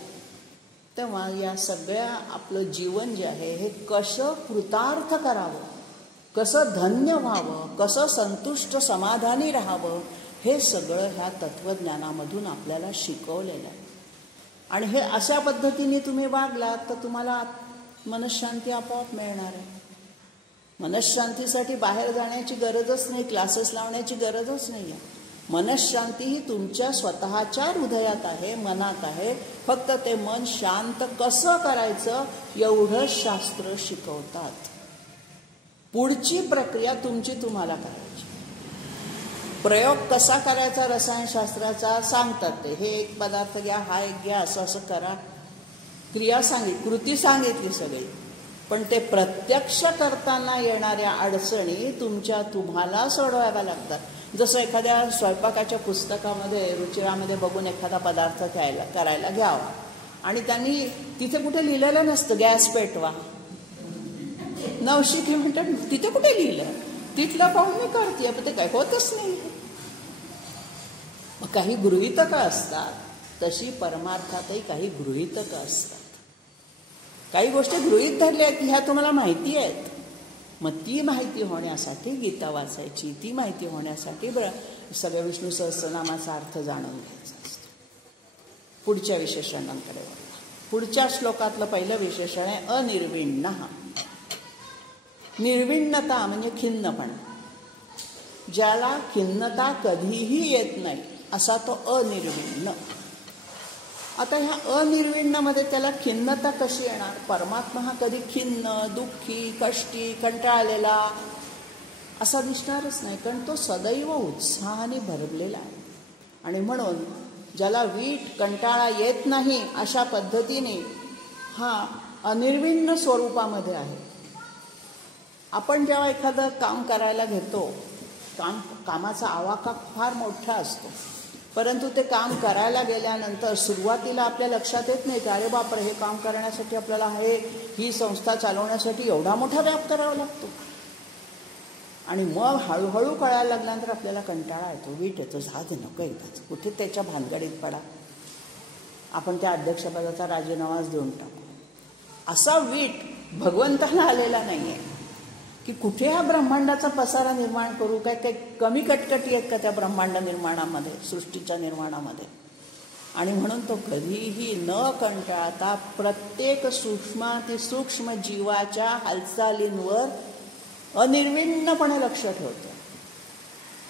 तेव्हा या सगळ्या आपलं जीवन जे आहे हे कसं कृतार्थ करावं, कसं धन्य व्हावं, कसं संतुष्ट समाधानी राहावं, हे सगळं ह्या तत्वज्ञानामधून आपल्याला शिकवलेलं आहे. आणि हे अशा पद्धतीने तुम्ही वागलात तर तुम्हाला मनःशांती आपोआप मिळणार आहे. मनःशांतीसाठी बाहेर जाण्याची गरजच नाही, क्लासेस लावण्याची गरजच नाही आहे. मनःशांती ही तुमच्या स्वतःच्या हृदयात आहे, मनात आहे. फक्त ते मन शांत कसं करायचं एवढं शास्त्र शिकवतात. पुढची प्रक्रिया तुमची तुम्हाला करायची. प्रयोग कसा करायचा रसायनशास्त्राचा सांगतात ते. हे एक पदार्थ घ्या, हा एक घ्या, असं असं करा. क्रिया सांगितली, कृती सांगितली सगळी. पण ते प्रत्यक्ष करताना येणाऱ्या अडचणी तुम्हाला सोडवाव्या लागतात. जसं एखाद्या स्वयंपाकाच्या पुस्तकामध्ये रुचिरामध्ये बघून एखादा पदार्थ करायला घ्यावा आणि त्यांनी तिथे कुठे लिहिलेलं नसतं गॅस पेटवा. नवशिके म्हणतात तिथे कुठे लिहिलं, तिथलं पाहून मी करते, पण ते काय होतच नाही. काही गृहीतकं असतात, तशी परमार्थातही काही गृहीतकं असतात. काही गोष्टी गृहीत धरल्या की ह्या तुम्हाला माहिती आहेत. मग ती माहिती होण्यासाठी गीता वाचायची, ती माहिती होण्यासाठी सगळ्या विष्णू सहस्रनामाचा अर्थ जाणून घ्यायचा असतो. पुढच्या विशेषणांकडे वळा. पुढच्या श्लोकातलं पहिलं विशेषण आहे अनिर्विण्ण. निर्विण्णता म्हणजे खिन्नपणा. ज्याला खिन्नता कधीही येत नाही असा तो अनिर्विण्ण. आता ह्या अनिर्विण्णमध्ये त्याला खिन्नता कशी येणार? परमात्मा हा कधी खिन्न, दुःखी, कष्टी, कंटाळलेला असा दिसणारच नाही, कारण तो सदैव उत्साहाने भरलेला आहे. आणि म्हणून ज्याला वीट कंटाळा येत नाही अशा पद्धतीने हा अनिर्विण्ण स्वरूपामध्ये आहे. आपण जेव्हा एखादं काम करायला घेतो, कामाचा आवाका फार मोठा असतो, परंतु ते काम करायला गेल्यानंतर सुरुवातीला आपल्या लक्षात येत नाही की अरे बापरे, हे काम करण्यासाठी आपल्याला ही संस्था चालवण्यासाठी एवढा मोठा व्याप करावा लागतो. आणि मग हळूहळू कळायला लागल्यानंतर आपल्याला कंटाळा येतो, वीट येतो, झालं नको एकदाच, कुठे त्याच्या भानगडीत पडा, आपण त्या अध्यक्षपदाचा राजीनामाच देऊन टाकू. असा वीट भगवंताला आलेला नाही आहे की कुठे हा ब्रह्मांडाचा पसारा निर्माण करू. काय कमी कटकटी आहेत का त्या ब्रह्मांड निर्माणामध्ये, सृष्टीच्या निर्माणामध्ये? आणि म्हणून तो कधीही न कंटाळता प्रत्येक सूक्ष्म जीवाच्या हालचालींवर अनिर्विण्णपणे लक्ष ठेवतो.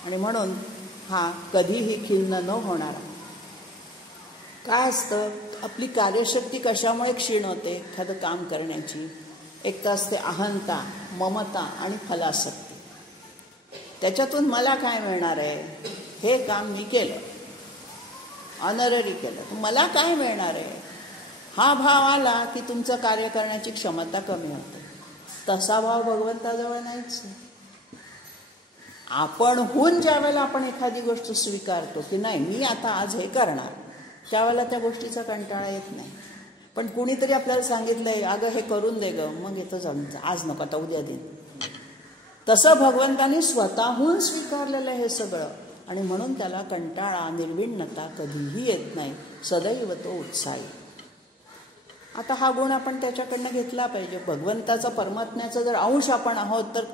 आणि म्हणून हा कधीही खिन्न न होणारा. काय असतं, आपली कार्यशक्ती कशामुळे क्षीण होते? एखादं काम करण्याची, एक तर असते अहंता, ममता आणि फलासक्ती. त्याच्यातून मला काय मिळणार आहे, हे काम मी केलं, ऑनररी केलं, मला काय मिळणार आहे, हा भाव आला की तुमचं कार्य करण्याची क्षमता कमी होते. तसा भाव भगवंताजवळ नाहीच. आपणहून ज्या वेळेला आपण एखादी गोष्ट स्वीकारतो की नाही मी आता आज हे करणार, त्यावेळेला त्या गोष्टीचा कंटाळा येत नाही. पण कुणीतरी आपल्याला सांगितलंय अगं हे करून दे ग, मग येतं जमतं, आज नको आता उद्या दे. तसं भगवंतानी स्वतःहून स्वीकारलेलं हे सगळं, आणि म्हणून त्याला कंटाळा, निर्विण्णता कधीही येत नाही. सदैव तो उत्साही. आता हा गुण आपण त्याच्याकडनं घेतला पाहिजे. भगवंताचा, परमात्म्याचा जर अंश आपण आहोत तर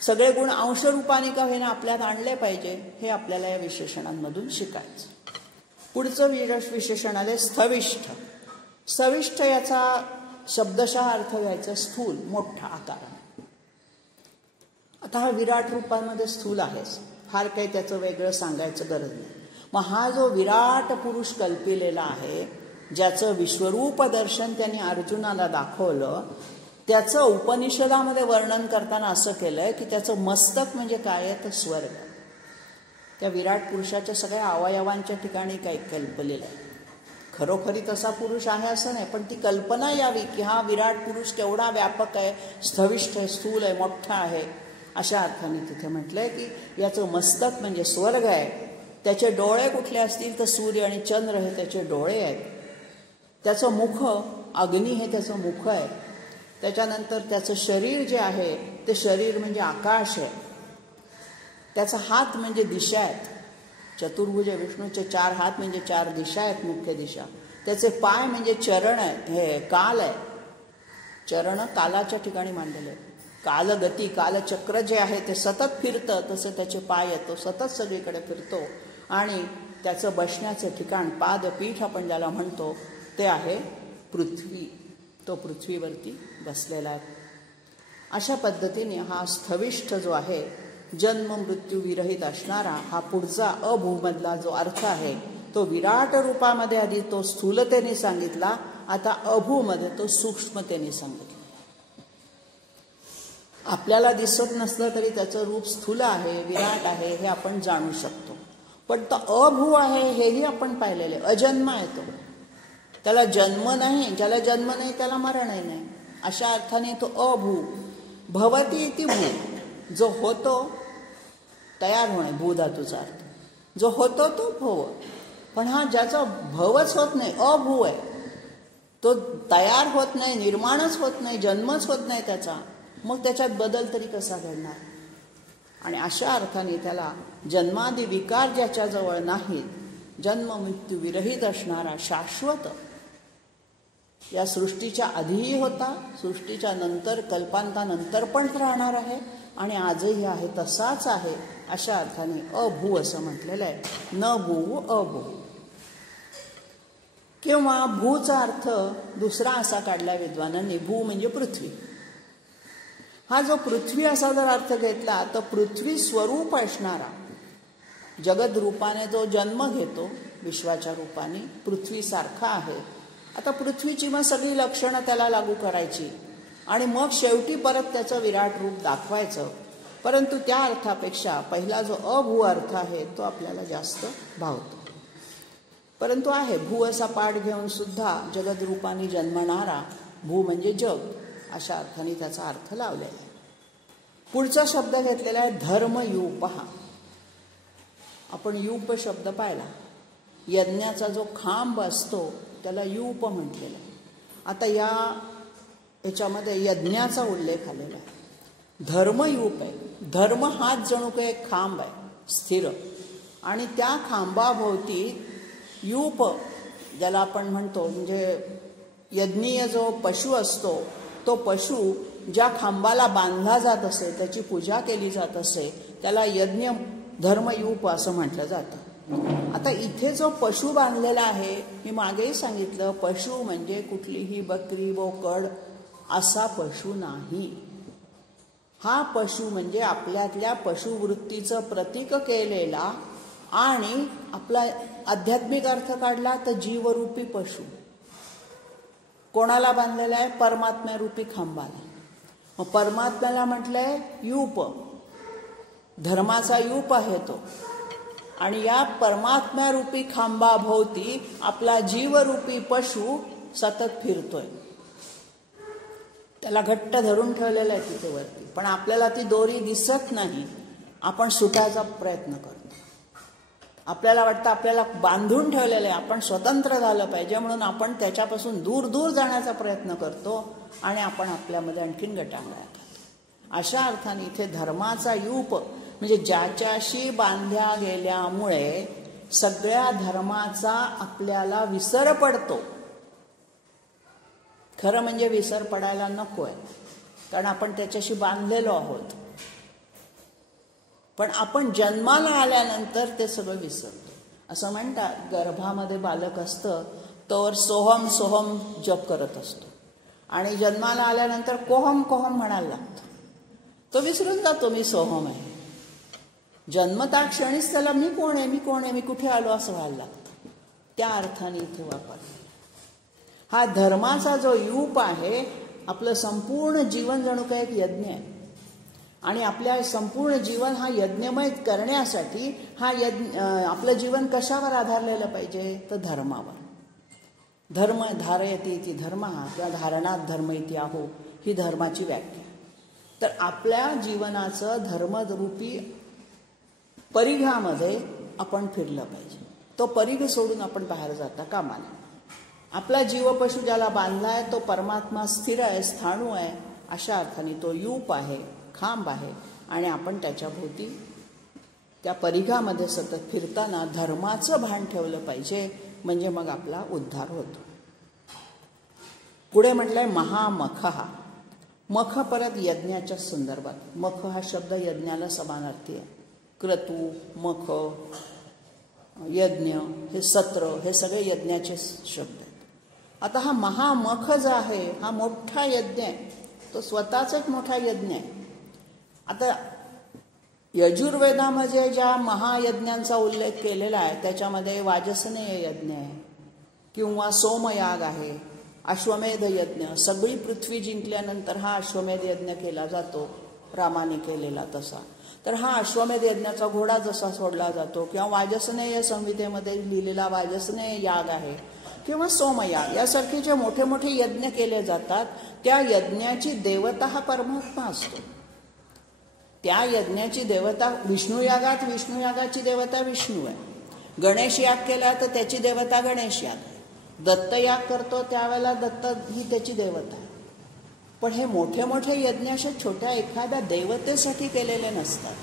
सगळे गुण अंशरूपाने का होईना आपल्यात आणले पाहिजे, हे आपल्याला या विशेषणांमधून शिकायचं. पुढचं विशेषण आले स्थविष्ठ. स्थविष्ठ याचा शब्दशः अर्थ घ्यायचा स्थूल, मोठा आकार. आता हा विराट रूपामध्ये स्थूल आहेच, फार काही त्याचं वेगळं सांगायचं गरज नाही. मग हा जो विराट पुरुष कल्पिलेला आहे, ज्याचं विश्वरूप दर्शन त्यांनी अर्जुनाला दाखवलं, त्याचं उपनिषदामध्ये वर्णन करताना असं केलंय की त्याचं मस्तक म्हणजे काय आहे तर स्वर्ग. त्या विराट पुरुषाच्या सगळ्या अवयवांच्या ठिकाणी काही कल्पलेलं आहे. खरोखरी तसा पुरुष आहे असं नाही, पण ती कल्पना यावी की हा विराट पुरुष केवढा व्यापक आहे, स्थविष्ठ आहे, स्थूल आहे, मोठा आहे. अशा अर्थाने तिथे म्हटलंय की याचं मस्तक म्हणजे स्वर्ग आहे. त्याचे डोळे कुठले असतील तर सूर्य आणि चंद्र हे त्याचे डोळे आहेत. त्याचं मुख अग्नी हे त्याचं मुख आहे. त्याच्यानंतर त्याचं शरीर जे आहे ते शरीर म्हणजे आकाश आहे. त्याचा हात म्हणजे दिशा आहेत. चतुर्भुज विष्णूचे 4 हात म्हणजे 4 दिशा आहेत, मुख्य दिशा. त्याचे पाय म्हणजे चरण आहेत, हे काल आहे. चरण कालाच्या ठिकाणी मांडलेले आहेत. कालगती, कालचक्र जे आहे ते सतत फिरतं, तसं त्याचे पाय येतो, सतत सगळीकडे फिरतो. आणि त्याचं बसण्याचं ठिकाण, पादपीठ आपण ज्याला म्हणतो, ते आहे पृथ्वी. तो पृथ्वीवरती बसलेला आहे. अशा पद्धतीने हा स्थविष्ठ जो आहे, जन्म मृत्यू विरहित असणारा, हा पुढचा अभूमधला जो अर्थ आहे तो विराट रूपामध्ये आधी तो स्थूलतेने सांगितला, आता अभूमध्ये तो सूक्ष्मतेने सांगितला. आपल्याला दिसत नसलं तरी त्याचं रूप स्थूल आहे, विराट आहे, हे आपण जाणू शकतो. पण तो अभू आहे हेही आपण पाहिलेले. अजन्म आहे तो, त्याला जन्म नाही. ज्याला जन्म नाही त्याला मरणही नाही. अशा अर्थाने तो अभू. भवती इति भू, जो होतो, तयार होणे, भू धातूचा अर्थ. जो होतो तो भव. पण हा ज्याचा भवच होत नाही, अभू आहे, तो तयार होत नाही, निर्माणच होत नाही, जन्मच होत नाही त्याचा, मग त्याच्यात बदल तरी कसा घडणार. आणि अशा अर्थाने त्याला जन्मादी विकार ज्याच्याजवळ नाहीत, जन्म मृत्यू विरहित असणारा शाश्वत, या सृष्टीच्या आधीही होता, सृष्टीच्या नंतर, कल्पांतानंतर पण राहणार आहे, आणि आजही आहे तसाच आहे. अशा अर्थाने अभू असं म्हटलेलं आहे. न भू अभू. किंवा भूचा अर्थ दुसरा असा काढला विद्वानांनी, भू म्हणजे पृथ्वी. हा जो पृथ्वी असा जर अर्थ घेतला तर पृथ्वी स्वरूप असणारा, जगद रूपाने जो जन्म घेतो, विश्वाच्या रूपाने पृथ्वीसारखा आहे. आता पृथ्वीची मग सगळी लक्षणं त्याला लागू करायची आणि मग शेवटी परत त्याचं विराट रूप दाखवायचं. परंतु त्या अर्थापेक्षा पहिला जो अभू अर्थ आहे तो आपल्याला जास्त भावतो. परंतु आहे भू असा पाठ घेऊन सुद्धा जगद रूपाने जन्मणारा, भू म्हणजे जग, अशा अर्थाने त्याचा अर्थ लावलेला आहे. पुढचा शब्द घेतलेला आहे धर्मयूप. आपण यूप शब्द पाहिला. यज्ञाचा जो खांब असतो त्याला यूप म्हटलेला आहे. आता याच्यामध्ये यज्ञाचा उल्लेख आलेला आहे. धर्मयूप आहे. धर्म हाच जणू काही एक खांब आहे स्थिर, आणि त्या खांबाभोवती यूप ज्याला आपण म्हणतो, म्हणजे यज्ञीय जो पशु असतो तो पशु ज्या खांबाला बांधला जात असे, त्याची पूजा केली जात असे, त्याला यज्ञ धर्मयूप असं म्हटलं जातं. आता इथे जो पशु बांधलेला आहे, मी मागेही सांगितलं, पशु म्हणजे कुठलीही बकरी बोकड असा पशु नाही. हा पशु म्हणजे आपल्यातल्या पशुवृत्तीचं प्रतीक केलेला, आणि आपला आध्यात्मिक अर्थ काढला तर जीवरूपी पशु. कोणाला बांधलेला आहे? परमात्म्यारूपी खांबाला. मग परमात्म्याला म्हटलंय यूप, धर्माचा यूप आहे तो. आणि या परमात्म्यारूपी खांबाभोवती आपला जीवरूपी पशु सतत फिरतोय. त्याला घट्ट धरून ठेवलेलं आहे तिथे वरती, पण आपल्याला ती दोरी दिसत नाही. आपण सुटायचा प्रयत्न करतो. आपल्याला वाटतं आपल्याला बांधून ठेवलेलं आहे, आपण स्वतंत्र झालं पाहिजे म्हणून आपण त्याच्यापासून दूर दूर जाण्याचा प्रयत्न करतो आणि आपण आपल्यामध्ये आणखीन गटांगळ्या करतो. अशा अर्थाने इथे धर्माचा यूप म्हणजे ज्याच्याशी बांधल्या गेल्यामुळे सगळ्या धर्माचा आपल्याला विसर पडतो. खरं म्हणजे विसर पडायला नको आहे, कारण आपण त्याच्याशी बांधलेलो आहोत. पण आपण जन्माला आल्यानंतर ते सगळं विसरतो. असं म्हणतात, गर्भामध्ये बालक असतं तोवर सोहम सोहम जप करत असतो आणि जन्माला आल्यानंतर कोहम कोहम म्हणायला लागतो. तो विसरून जातो मी सोहम आहे. जन्मता क्षणीच त्याला मी कोण आहे, मी कोण आहे, मी कुठे आलो असं व्हायला लागतं. त्या अर्थाने इथे वापरला हा धर्माचा जो यूप आहे. आपलं संपूर्ण जीवन जणू काही एक यज्ञ आहे आणि आपल्या संपूर्ण जीवन हा यज्ञमय करण्यासाठी हा यज्ञ आपलं जीवन कशावर आधारलेलं पाहिजे तर धर्मावर. धर्म धारयति इति धर्मः किंवा धारणात धर्म इति आहो ही धर्माची व्याख्या. तर आपल्या जीवनाचं धर्मरूपी परिघामध्ये आपण फिरलं पाहिजे. तो परिघ सोडून आपण बाहेर जाता कामा नये. आपला जीवपशु ज्याला बांधलाय तो परमात्मा स्थिर आहे, स्थाणू आहे. अशा अर्थाने तो यूप आहे, खांब आहे आणि आपण त्याच्या भोवती त्या परिघामध्ये सतत फिरताना धर्माचं भान ठेवलं पाहिजे, म्हणजे मग आपला उद्धार होतो. पुढे म्हटलंय महामख. हा मख परत यज्ञाच्या संदर्भात. मख हा शब्द यज्ञाला समानार्थी आहे. क्रतू, मख, यज्ञ, हे सत्र, हे सगळे यज्ञाचे शब्द आहेत. आता हा महामख जो आहे हा मोठा यज्ञ आहे. तो स्वतःच एक मोठा यज्ञ आहे. आता यजुर्वेदामध्ये ज्या महायज्ञांचा उल्लेख केलेला आहे त्याच्यामध्ये वाजसनेय यज्ञ आहे किंवा सोमयाग आहे, अश्वमेध यज्ञ. सगळी पृथ्वी जिंकल्यानंतर हा अश्वमेध यज्ञ केला जातो, रामाने केलेला तसा. तर हा अश्वमेध यज्ञाचा घोडा जसा सोडला जातो किंवा वाजसनेय संहितेमध्ये लिहिलेला वाजसनेय याग आहे किंवा सोमयाग, यासारखे जे मोठे मोठे यज्ञ केले जातात त्या यज्ञाची देवता हा परमात्मा असतो. त्या यज्ञाची देवता विष्णुयागात विष्णुयागाची देवता विष्णू आहे. गणेश याग केला तर त्याची देवता गणेश याग आहे. दत्तयाग करतो त्यावेळेला दत्त ही त्याची देवता आहे. पण हे मोठे मोठे यज्ञ अशा छोट्या एखाद्या देवतेसाठी केलेले नसतात.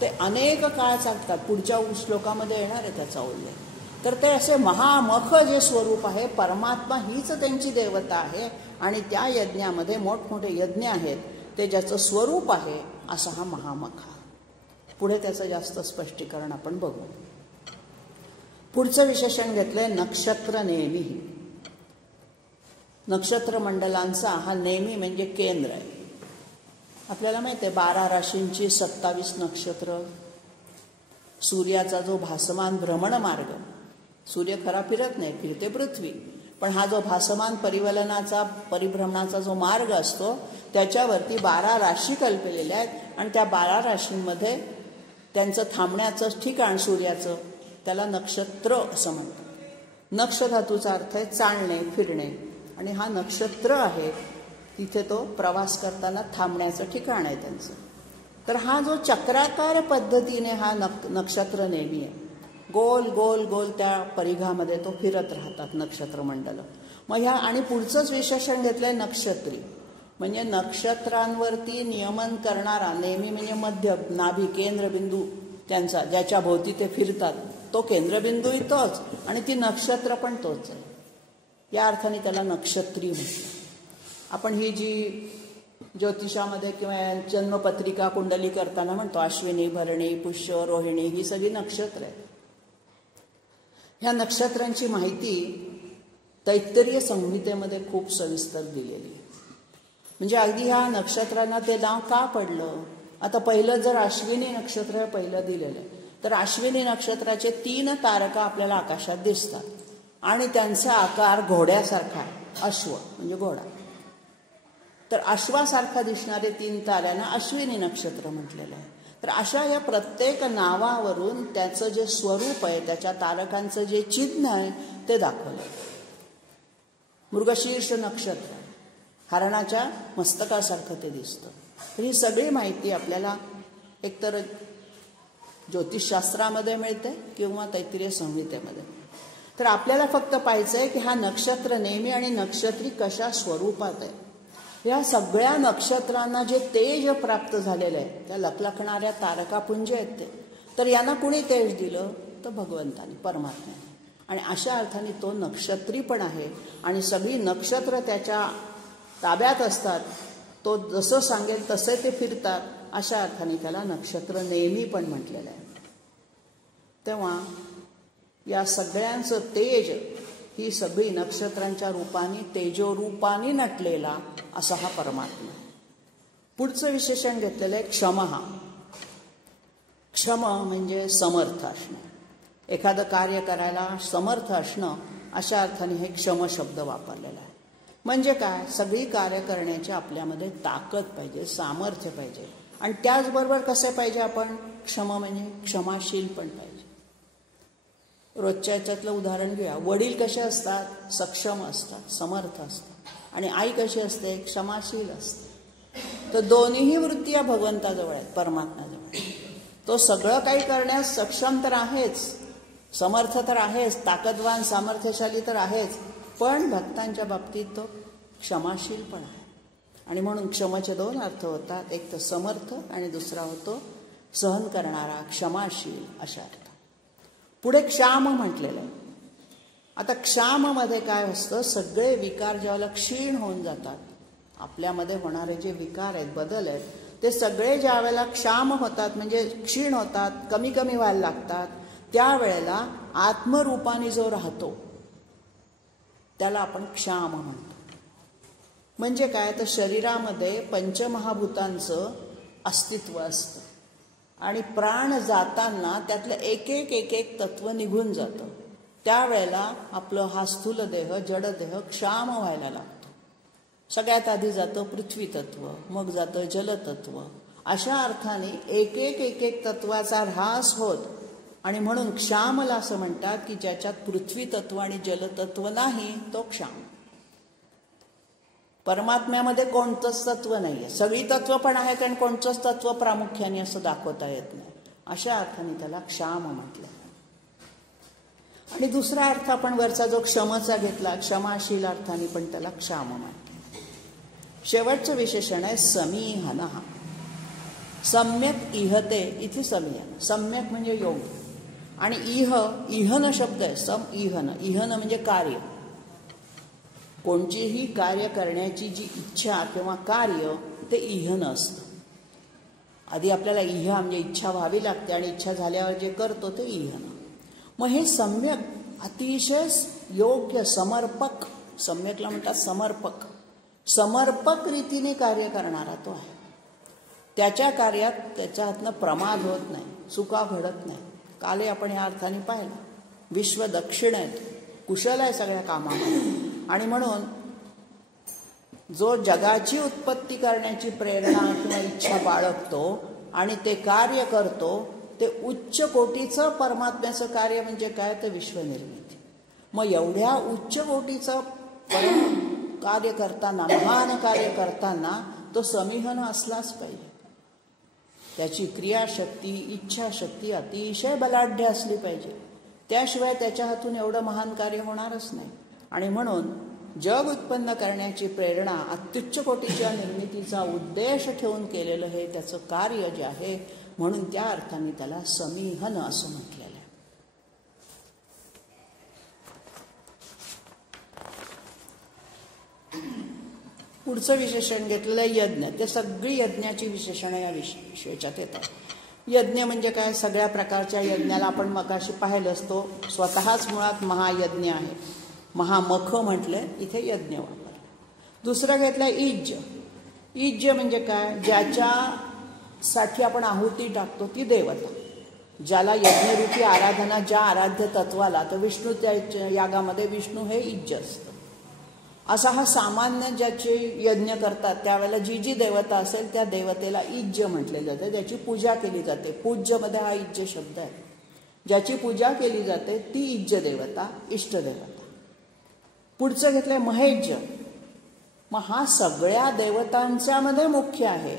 ते अनेक काळ चालतात. पुढच्या श्लोकामध्ये येणार आहे त्याचा उल्लेख. तर ते असे महामख जे स्वरूप आहे, परमात्मा हीच त्यांची देवता आहे आणि त्या यज्ञामध्ये मोठमोठे यज्ञ आहेत ते ज्याचं स्वरूप आहे असा हा महामख. पुढे त्याचं जास्त स्पष्टीकरण आपण बघू. पुढचं विशेषण घेतलंय नक्षत्र नेमी. नक्षत्र मंडलांचा हा नेमी म्हणजे केंद्र आहे. आपल्याला माहिती आहे 12 राशींची 27 नक्षत्र, सूर्याचा जो भासमान भ्रमण मार्ग, सूर्य खरा फिरत नाही, फिरते पृथ्वी, पण हा जो भासमान परिवलनाचा परिभ्रमणाचा जो मार्ग असतो त्याच्यावरती 12 राशी कल्पलेल्या आहेत आणि त्या 12 राशींमध्ये त्यांचं थांबण्याचं ठिकाण सूर्याचं त्याला नक्षत्र असं म्हणतात. नक्ष धातूचा अर्थ आहे चालणे, फिरणे आणि हा नक्षत्र आहे तिथे तो प्रवास करताना थांबण्याचं ठिकाण आहे त्यांचं. तर हा जो चक्राकार पद्धतीने हा नक्षत्र नेहमी आहे. गोल गोल गोल त्या परिघामध्ये तो फिरत राहतात नक्षत्रमंडल. मग ह्या आणि पुढचंच विशेषण घेतलंय नक्षत्री, म्हणजे नक्षत्रांवरती नियमन करणारा. नेहमी म्हणजे मध्य, नाभी, केंद्रबिंदू त्यांचा ज्याच्या भोवती ते फिरतात तो केंद्रबिंदूही तोच आणि ती नक्षत्र पण तोच आहे. या अर्थाने त्याला नक्षत्री म्हणतात. आपण ही जी ज्योतिषामध्ये किंवा जन्मपत्रिका कुंडली करताना म्हणतो अश्विनी, भरणी, पुष्य, रोहिणी ही सगळी नक्षत्र आहेत. ह्या नक्षत्रांची माहिती तैत्तरीय संहितेमध्ये खूप सविस्तर दिलेली आहे. म्हणजे अगदी ह्या नक्षत्रांना ते नाव का पडलं. आता पहिलं जर अश्विनी नक्षत्र पहिलं दिलेलं आहे तर अश्विनी नक्षत्राचे 3 तारका आपल्याला आकाशात दिसतात आणि त्यांचा आकार घोड्यासारखा आहे. अश्व म्हणजे घोडा. तर अश्वासारखा दिसणारे 3 ताऱ्यांना अश्विनी नक्षत्र म्हटलेलं आहे. तर अशा या प्रत्येक नावावरून त्याचं जे स्वरूप आहे, त्याच्या तारकांचं जे चिन्ह आहे ते दाखवलं. मृगशीर्ष नक्षत्र हरणाच्या मस्तकासारखं ते दिसतं. तर ही सगळी माहिती आपल्याला एकतर ज्योतिषशास्त्रामध्ये मिळते किंवा तैत्तिरीय संहितेमध्ये. तर आपल्याला फक्त पाहायचं आहे की हा नक्षत्र नेहमी आणि नक्षत्री कशा स्वरूपात आहे. या सगळ्या नक्षत्रांना जे तेज प्राप्त झालेलं आहे, त्या लखलखणाऱ्या तारकापुंज आहेत ते, तर यांना कुणी तेज दिलं? तर भगवंताने, परमात्म्याने. आणि अशा अर्थाने तो नक्षत्री पण आहे आणि सगळी नक्षत्र त्याच्या ताब्यात असतात. तो जसं सांगेल तसे ते फिरतात. अशा अर्थाने त्याला नक्षत्र नेहमी पण म्हटलेलं आहे. तेव्हा या सगळ्यांचं तेज ही सगळी नक्षत्रांच्या रूपाने, तेजोरूपाने नटलेला असा हा परमात्मा. पुढचं विशेषण घेतलेलं आहे क्षमः. क्षम म्हणजे समर्थ असणं, एखादं कार्य करायला समर्थ असणं, अशा अर्थाने हे क्षम शब्द वापरलेला आहे. म्हणजे काय? सगळी कार्य करण्याची आपल्यामध्ये ताकद पाहिजे, सामर्थ्य पाहिजे. आणि त्याचबरोबर कसे पाहिजे आपण? क्षम म्हणजे क्षमाशील पण पाहिजे. रोजच्या याच्यातलं उदाहरण घेऊया. वडील कसे असतात? सक्षम असतात, समर्थ असतात. आणि आई कशी असते? क्षमाशील असते. तर दोन्हीही वृत्ती या भगवंताजवळ आहेत, परमात्म्याजवळ. तो सगळं काही करण्यास सक्षम तर आहेच, समर्थ तर आहेच, ताकदवान सामर्थ्यशाली तर आहेच, पण भक्तांच्या बाबतीत तो क्षमाशील पण आहे. आणि म्हणून क्षमचे 2 अर्थ होतात. एक तर समर्थ आणि दुसरा होतो सहन करणारा, क्षमाशील अशा अर्थ. पुढे क्षाम म्हटलेलं आहे. आता क्षाममध्ये काय असतं? सगळे विकार ज्यावेळेला क्षीण होऊन जातात, आपल्यामध्ये होणारे जे विकार आहेत, बदल आहेत, ते सगळे ज्या वेळेला क्षाम होतात म्हणजे क्षीण होतात, कमी कमी व्हायला लागतात, त्यावेळेला आत्मरूपाने जो राहतो त्याला आपण क्षाम म्हणतो. म्हणजे काय? तर शरीरामध्ये पंचमहाभूतांचं अस्तित्व असतं आणि प्राण जाताना त्यातलं एक एक तत्व निघून जातं. त्यावेळेला आपलं हा स्थूल देह, जडदेह क्षाम व्हायला लागतो. सगळ्यात आधी जातं पृथ्वी तत्व, मग जातं जलतत्व. अशा अर्थाने एक एक तत्वाचा ऱ्हास होत. आणि म्हणून क्षामला असं म्हणतात की ज्याच्यात पृथ्वी तत्व आणि जलतत्व नाही तो क्षाम. परमात्म्यामध्ये कोणतंच तत्व नाही आहे, सगळी तत्व पण आहेत आणि कोणतंच तत्व प्रामुख्याने असं दाखवता येत नाही. अशा अर्थाने त्याला क्षाम म्हटलं. आणि दुसरा अर्थ आपण वरचा जो क्षमचा घेतला, क्षमाशील अर्थाने पण त्याला क्षाम म्हटलं. शेवटचं विशेषण आहे समीहनः. सम्यक इहते इथे समीहन. सम्यक म्हणजे योग्य. आणि इहन शब्द आहे, सम इहन. इहन म्हणजे कार्य. कोणतीही कार्य करण्याची जी इच्छा किंवा कार्य ते इहन असतं. आधी आपल्याला इहा म्हणजे इच्छा व्हावी लागते आणि इच्छा झाल्यावर जे करतो ते इहन. मग हे सम्यक, अतिशय योग्य, समर्पक, सम्यकला म्हणतात समर्पक, समर्पक रीतीने कार्य करणारा तो आहे. त्याच्या कार्यात त्याच्या हातनं प्रमाद होत नाही, चुका घडत नाही. काले आपण या अर्थाने पाहिलं. विश्व दक्षिण आहे, कुशल आहे सगळ्या कामामध्ये. आणि म्हणून जो जगाची उत्पत्ती करण्याची प्रेरणा किंवा इच्छा बाळगतो आणि ते कार्य करतो, ते उच्च कोटीचं परमात्म्याचं कार्य म्हणजे काय? तर विश्वनिर्मिती. मग एवढ्या उच्च कोटीचं कार्य करताना, महान कार्य करताना तो समीहन असलाच पाहिजे. त्याची क्रियाशक्ती, इच्छाशक्ती अतिशय बलाढ्य असली पाहिजे. त्याशिवाय त्याच्या हातून एवढं महान कार्य होणारच नाही. आणि म्हणून जग उत्पन्न करण्याची प्रेरणा, अत्युच्च कोटीच्या निर्मितीचा उद्देश ठेवून केलेलं हे त्याचं कार्य जे आहे, म्हणून त्या अर्थाने त्याला समीहन असं म्हटलेलं आहे. पुढचं विशेषण घेतलेलं आहे यज्ञ. ते सगळी यज्ञाची विशेषणं या विषयाच्यात येतात. यज्ञ म्हणजे काय? सगळ्या प्रकारच्या यज्ञाला आपण मगाशी पाहिलं असतो, स्वतःच मुळात महायज्ञ आहे. महामख म्हटलं, इथे यज्ञ वापर. दुसरं घेतलं इज्ज. इज्ज म्हणजे काय? ज्याच्यासाठी आपण आहुती टाकतो ती देवता, ज्याला यज्ञरूपी आराधना, ज्या आराध्य तत्वाला, तर विष्णू त्या यागामध्ये विष्णू हे इज्ज असतं. असा हा सामान्य ज्याचे यज्ञ करतात त्यावेळेला जी जी देवता असेल त्या देवतेला इज्ज म्हटले जाते, ज्याची पूजा केली जाते. पूज्यमध्ये हा इज्ज शब्द आहे. ज्याची पूजा केली जाते ती इज्ज देवता, इष्टदेवता. पुढचं घेतलंय महेज्य. मग हा सगळ्या देवतांच्यामध्ये मुख्य आहे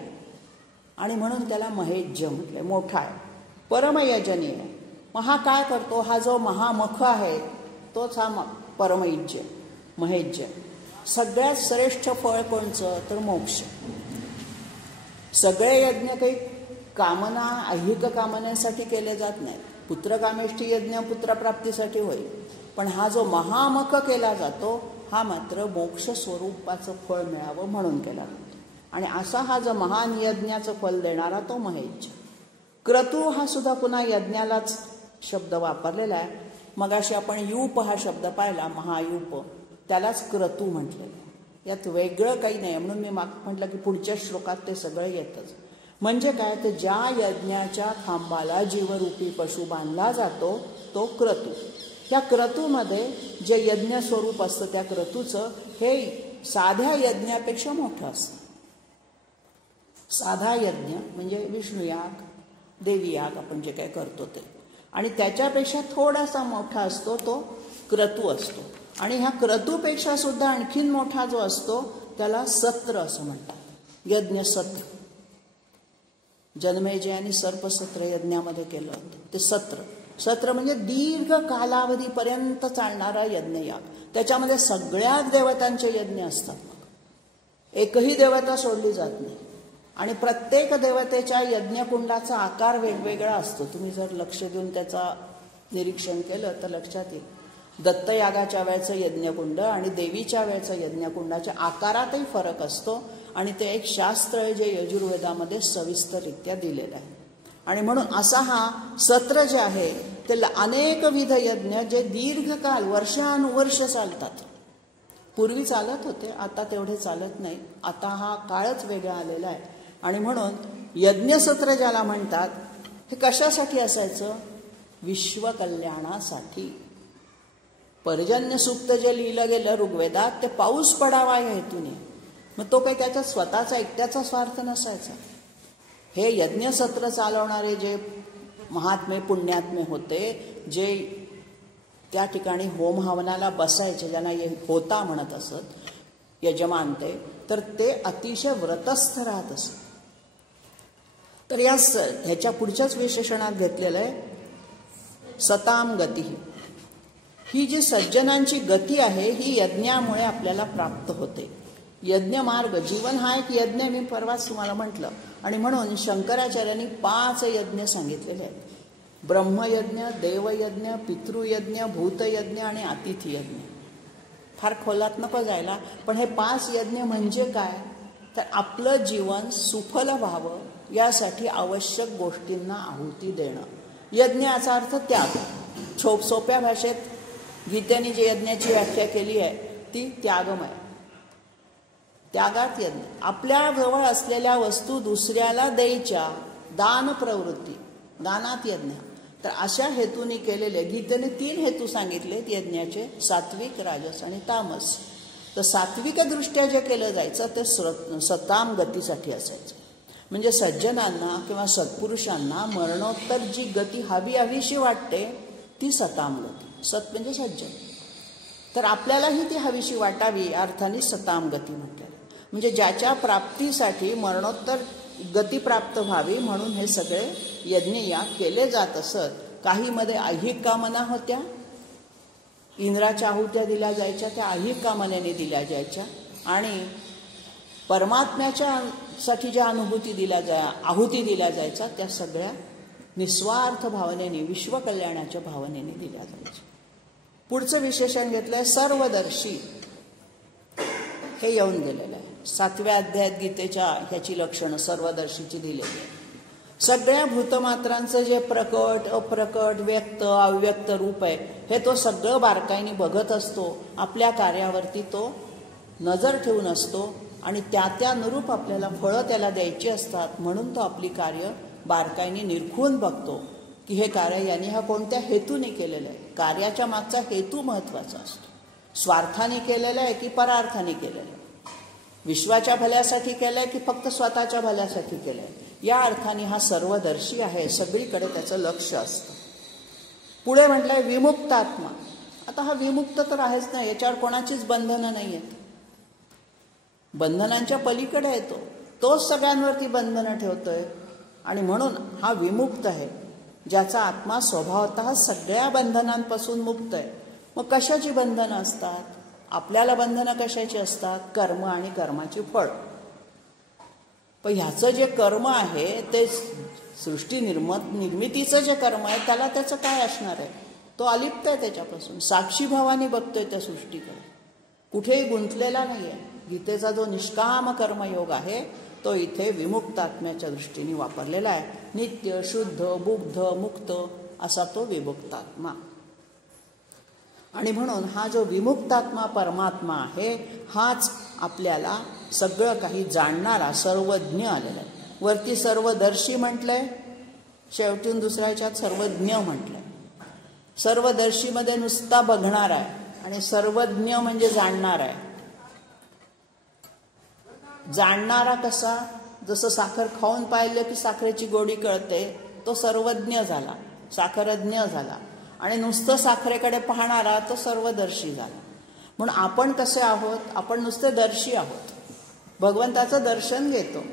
आणि म्हणून त्याला महेज्य म्हटलंय, मोठा आहे, परमयजनीय आहे. मग हा काय करतो? हा जो महामख आहे तोच हा परमयज्य, महेज्य. सगळ्यात श्रेष्ठ फळ कोणचं? तर मोक्ष. सगळे यज्ञ काही कामना, ऐहिक कामनेसाठी केले जात नाहीत. पुत्रकामेष्ठी यज्ञ पुत्रप्राप्तीसाठी होईल, पण हा जो महामख केला जातो हा मात्र मोक्ष स्वरूपाचं फळ मिळावं म्हणून केला जातो. आणि असा हा जो महान यज्ञाचं फल देणारा तो महेज्य. क्रतू हा सुद्धा पुन्हा यज्ञालाच शब्द वापरलेला आहे. मगाशी आपण यूप हा शब्द पाहिला, महायूप, त्यालाच क्रतू म्हटलेलं आहे. यात वेगळं काही नाही, म्हणून मी म्हटलं की पुढच्या श्लोकात ते सगळं येतच. म्हणजे काय? तर ज्या यज्ञाच्या खांबाला जीवरूपी पशु बांधला जातो तो क्रतू. या क्रतूमध्ये जे यज्ञ स्वरूप असतं त्या क्रतूचं हे साध्या यज्ञापेक्षा मोठं असतं. साधा यज्ञ म्हणजे विष्णुयाग, देवीयाग आपण जे काय करतो ते, आणि त्याच्यापेक्षा थोडासा मोठा असतो तो क्रतू असतो. आणि ह्या क्रतूपेक्षा सुद्धा आणखीन मोठा जो असतो त्याला सत्र असं म्हणतात, यज्ञ सत्र. जन्मेजय आणि सर्पसत्र यज्ञामध्ये केलं होतं ते सत्र. सत्र म्हणजे दीर्घ कालावधीपर्यंत चालणारा यज्ञयाग. त्याच्यामध्ये सगळ्याच देवतांचे यज्ञ असतात. एकही देवता सोडली जात नाही. आणि प्रत्येक देवतेच्या यज्ञकुंडाचा आकार वेगवेगळा असतो. तुम्ही जर लक्ष देऊन त्याचा निरीक्षण केलं तर लक्षात येईल. दत्तयागाच्या वेळेचं यज्ञकुंड आणि देवीच्या वेळेचं यज्ञकुंडाच्या आकारातही फरक असतो. आणि ते एक शास्त्र आहे जे यजुर्वेदामध्ये सविस्तररित्या दिलेलं आहे. आणि म्हणून असा हा सत्र जे आहे ते अनेकविध यज्ञ जे दीर्घकाल वर्षानुवर्ष चालतात. पूर्वी चालत होते, आता तेवढे चालत नाही. आता हा काळच वेगळा आलेला आहे. आणि म्हणून यज्ञसत्र ज्याला म्हणतात हे कशासाठी असायचं? विश्वकल्याणासाठी. पर्जन्य सूक्त जे लिहिलं गेलं ऋग्वेदात ते पाऊस पडावा या हेतूने. मग तो काही त्याचा स्वतःचा एकट्याचा स्वार्थ नसायचा. हे यज्ञसत्र चालवणारे जे महात्मे पुण्यात्मे होते, जे त्या ठिकाणी होम हवनाला बसायचे, ज्यांना होता म्हणत असत यजमान तर ते अतिशय व्रतस्थ राहत असत. तर ह्याच्या पुढच्याच विशेषणात घेतलेलं आहे सताम गती. ही जी सज्जनांची गती आहे ही यज्ञामुळे आपल्याला प्राप्त होते. यज्ञ मार्ग, जीवन हा एक यज्ञ, मी परवाच तुम्हाला म्हटलं. आणि म्हणून शंकराचार्यांनी 5 यज्ञ सांगितलेले आहेत. ब्रह्मयज्ञ, देवयज्ञ, पितृयज्ञ, भूतयज्ञ आणि अतिथी यज्ञ. फार खोलात नको जायला, पण हे 5 यज्ञ म्हणजे काय? तर आपलं जीवन सुफल व्हावं यासाठी आवश्यक गोष्टींना आहुती देणं. यज्ञ याचा अर्थ त्याग. सोप्या भाषेत गीतेने जी यज्ञाची व्याख्या केली आहे ती त्यागमय. त्यागात यज्ञ. आपल्या जवळ असलेल्या वस्तू दुसऱ्याला द्यायच्या, दान प्रवृत्ती, दानात यज्ञ. तर अशा हेतूने केलेले गीतेने 3 हेतू सांगितलेत यज्ञाचे, सात्विक, राजस आणि तामस. तर सात्विक दृष्ट्या जे केलं जायचं ते सताम गतीसाठी असायचं. म्हणजे सज्जनांना किंवा सत्पुरुषांना मरणोत्तर जी गती हवीशी वाटते ती सताम गती. सत म्हणजे सज्जन. तर आपल्यालाही ती हवीशी वाटावी अर्थाने सताम गती म्हटलं. म्हणजे ज्याच्या प्राप्तीसाठी मरणोत्तर गती प्राप्त व्हावी म्हणून हे सगळे यज्ञयाग केले जात असत. काहीमध्ये ऐहिक कामना होत्या, इंद्राच्या आहुत्या दिल्या जायच्या, त्या ऐहिक कामनेने दिल्या जायच्या. आणि परमात्म्याच्या साठी ज्या आहुती दिल्या जायच्या त्या सगळ्या निस्वार्थ भावनेने, विश्वकल्याणाच्या भावनेने दिल्या जायच्या. पुढचं विशेषण घेतलंय सर्वदर्शी. हे येऊन गेलेलं आहे 7व्या अध्यायात गीतेच्या ह्याची लक्षणं सर्वदर्शीची दिलेली आहे. सगळ्या भूतमात्रांचं जे प्रकट, अप्रकट, व्यक्त, अव्यक्त रूप आहे हे तो सगळं बारकाईने बघत असतो. आपल्या कार्यावरती तो नजर ठेवून असतो आणि त्यानुरूप आपल्याला फळं त्याला द्यायची असतात. म्हणून तो आपली कार्य बारकाईने निरखून बघतो की हे कार्य याने हा कोणत्या हेतूने केलेलं आहे. कार्याच्या मागचा हेतू महत्त्वाचा असतो. स्वार्थाने केलेलं आहे की परार्थाने केलेलं आहे, विश्वाच्या भल्यासाठी केलं आहे की फक्त स्वतःच्या भल्यासाठी केलं आहे, या अर्थाने हा सर्वदर्शी आहे, सगळीकडे त्याचं लक्ष असतं. पुढे म्हटलंय विमुक्त आत्मा. आता हा विमुक्त तर आहेच नाही, याच्यावर कोणाचीच बंधनं नाही आहेत, बंधनांच्या पलीकडे येतो, तोच सगळ्यांवरती बंधनं ठेवतोय. आणि म्हणून हा विमुक्त आहे, ज्याचा आत्मा स्वभावतः सगळ्या बंधनांपासून मुक्त आहे. मग कशाची बंधनं असतात? आपल्याला बंधनं कशाची असतात? कर्म आणि कर्माची फळ. पण ह्याचं जे कर्म आहे ते सृष्टी निर्मितीचं जे कर्म आहे त्याला त्याचं काय असणार आहे? तो अलिप्त आहे त्याच्यापासून, साक्षीभावाने बघतोय त्या सृष्टीकडे, कुठेही गुंतलेला नाही आहे. गीतेचा जो निष्काम कर्मयोग आहे तो इथे विमुक्त आत्म्याच्या दृष्टीने वापरलेला आहे. नित्य, शुद्ध, बुद्ध, मुक्त असा तो विमुक्तात्मा. आणि म्हणून हा जो विमुक्तात्मा परमात्मा आहे हाच आपल्याला सगळं काही जाणणारा सर्वज्ञ आलेला आहे. वरती सर्वदर्शी म्हटलंय, शेवटून दुसऱ्या ह्याच्यात सर्वज्ञ म्हटलंय. सर्वदर्शीमध्ये नुसता बघणार आहे आणि सर्वज्ञ म्हणजे जाणणार आहे. जाणणारा कसा? जसं साखर खाऊन पाहिलं की साखरेची गोडी कळते, तो सर्वज्ञ झाला, साखरज्ञ झाला. आणि नुसतं साखरेकडे पाहणारा तो सर्वदर्शी झाला. म्हणून आपण कसे आहोत? आपण नुसते दर्शी आहोत, भगवंताचं दर्शन घेतो,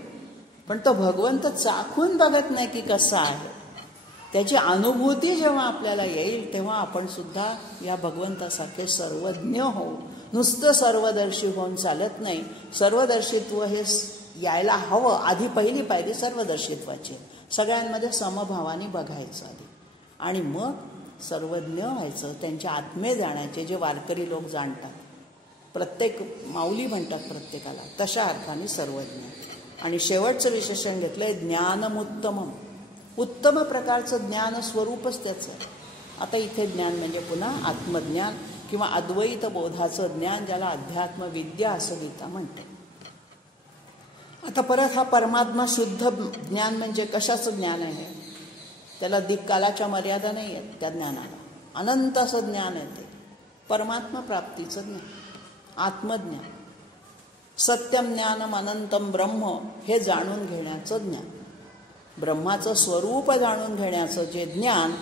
पण तो भगवंत चाखून बघत नाही की कसा आहे. त्याची अनुभूती जेव्हा आपल्याला येईल तेव्हा आपण सुद्धा या भगवंतासारखे सर्वज्ञ होऊ. नुसतं सर्वदर्शी होऊन चालत नाही, सर्वदर्शित्व हे यायला हवं. आधी पहिली पायरी सर्वदर्शित्वाची, सगळ्यांमध्ये समभावाने बघायचं आधी, आणि मग सर्वज्ञ व्हायचं. त्यांच्या आत्मे जाण्याचे जे वारकरी लोक जाणतात, प्रत्येक माऊली म्हणतात प्रत्येकाला, तशा अर्थाने सर्वज्ञ. आणि शेवटचं विशेषण घेतलंय ज्ञानमुत्तमम. उत्तम प्रकारचं ज्ञान स्वरूपच त्याचं. आता इथे ज्ञान म्हणजे पुन्हा आत्मज्ञान किंवा अद्वैत बोधाचं ज्ञान, ज्याला अध्यात्म विद्या असं गीता म्हणते. आता परत हा परमात्मा शुद्ध ज्ञान म्हणजे कशाचं ज्ञान आहे? त्याला दिक्कालाच्या मर्यादा नाही आहेत त्या ज्ञानाला, अनंत असं ज्ञान आहे ते. परमात्मा प्राप्तीचं ज्ञान, आत्मज्ञान. सत्यम ज्ञानम अनंतम ब्रह्म हे जाणून घेण्याचं ज्ञान, ब्रह्माचं स्वरूप जाणून घेण्याचं जे ज्ञान,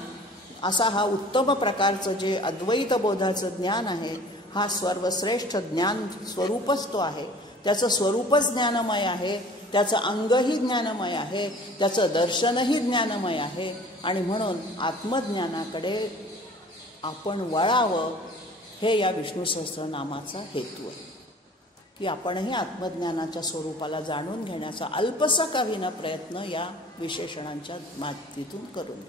असा हा उत्तम प्रकारचं जे अद्वैत बोधाचं ज्ञान आहे, हा सर्वश्रेष्ठ ज्ञान स्वरूपच तो आहे. त्याचं स्वरूपच ज्ञानमय आहे, त्याचं अंगही ज्ञानमय आहे, त्याचं दर्शनही ज्ञानमय आहे. आणि म्हणून आत्मज्ञानाकडे आपण वळावं, हे या विष्णू सहस्त्रनामाचा हेतू आहे, की आपणही आत्मज्ञानाच्या स्वरूपाला जाणून घेण्याचा अल्पसा का होईना प्रयत्न या विशेषणांच्या माध्यमातून करून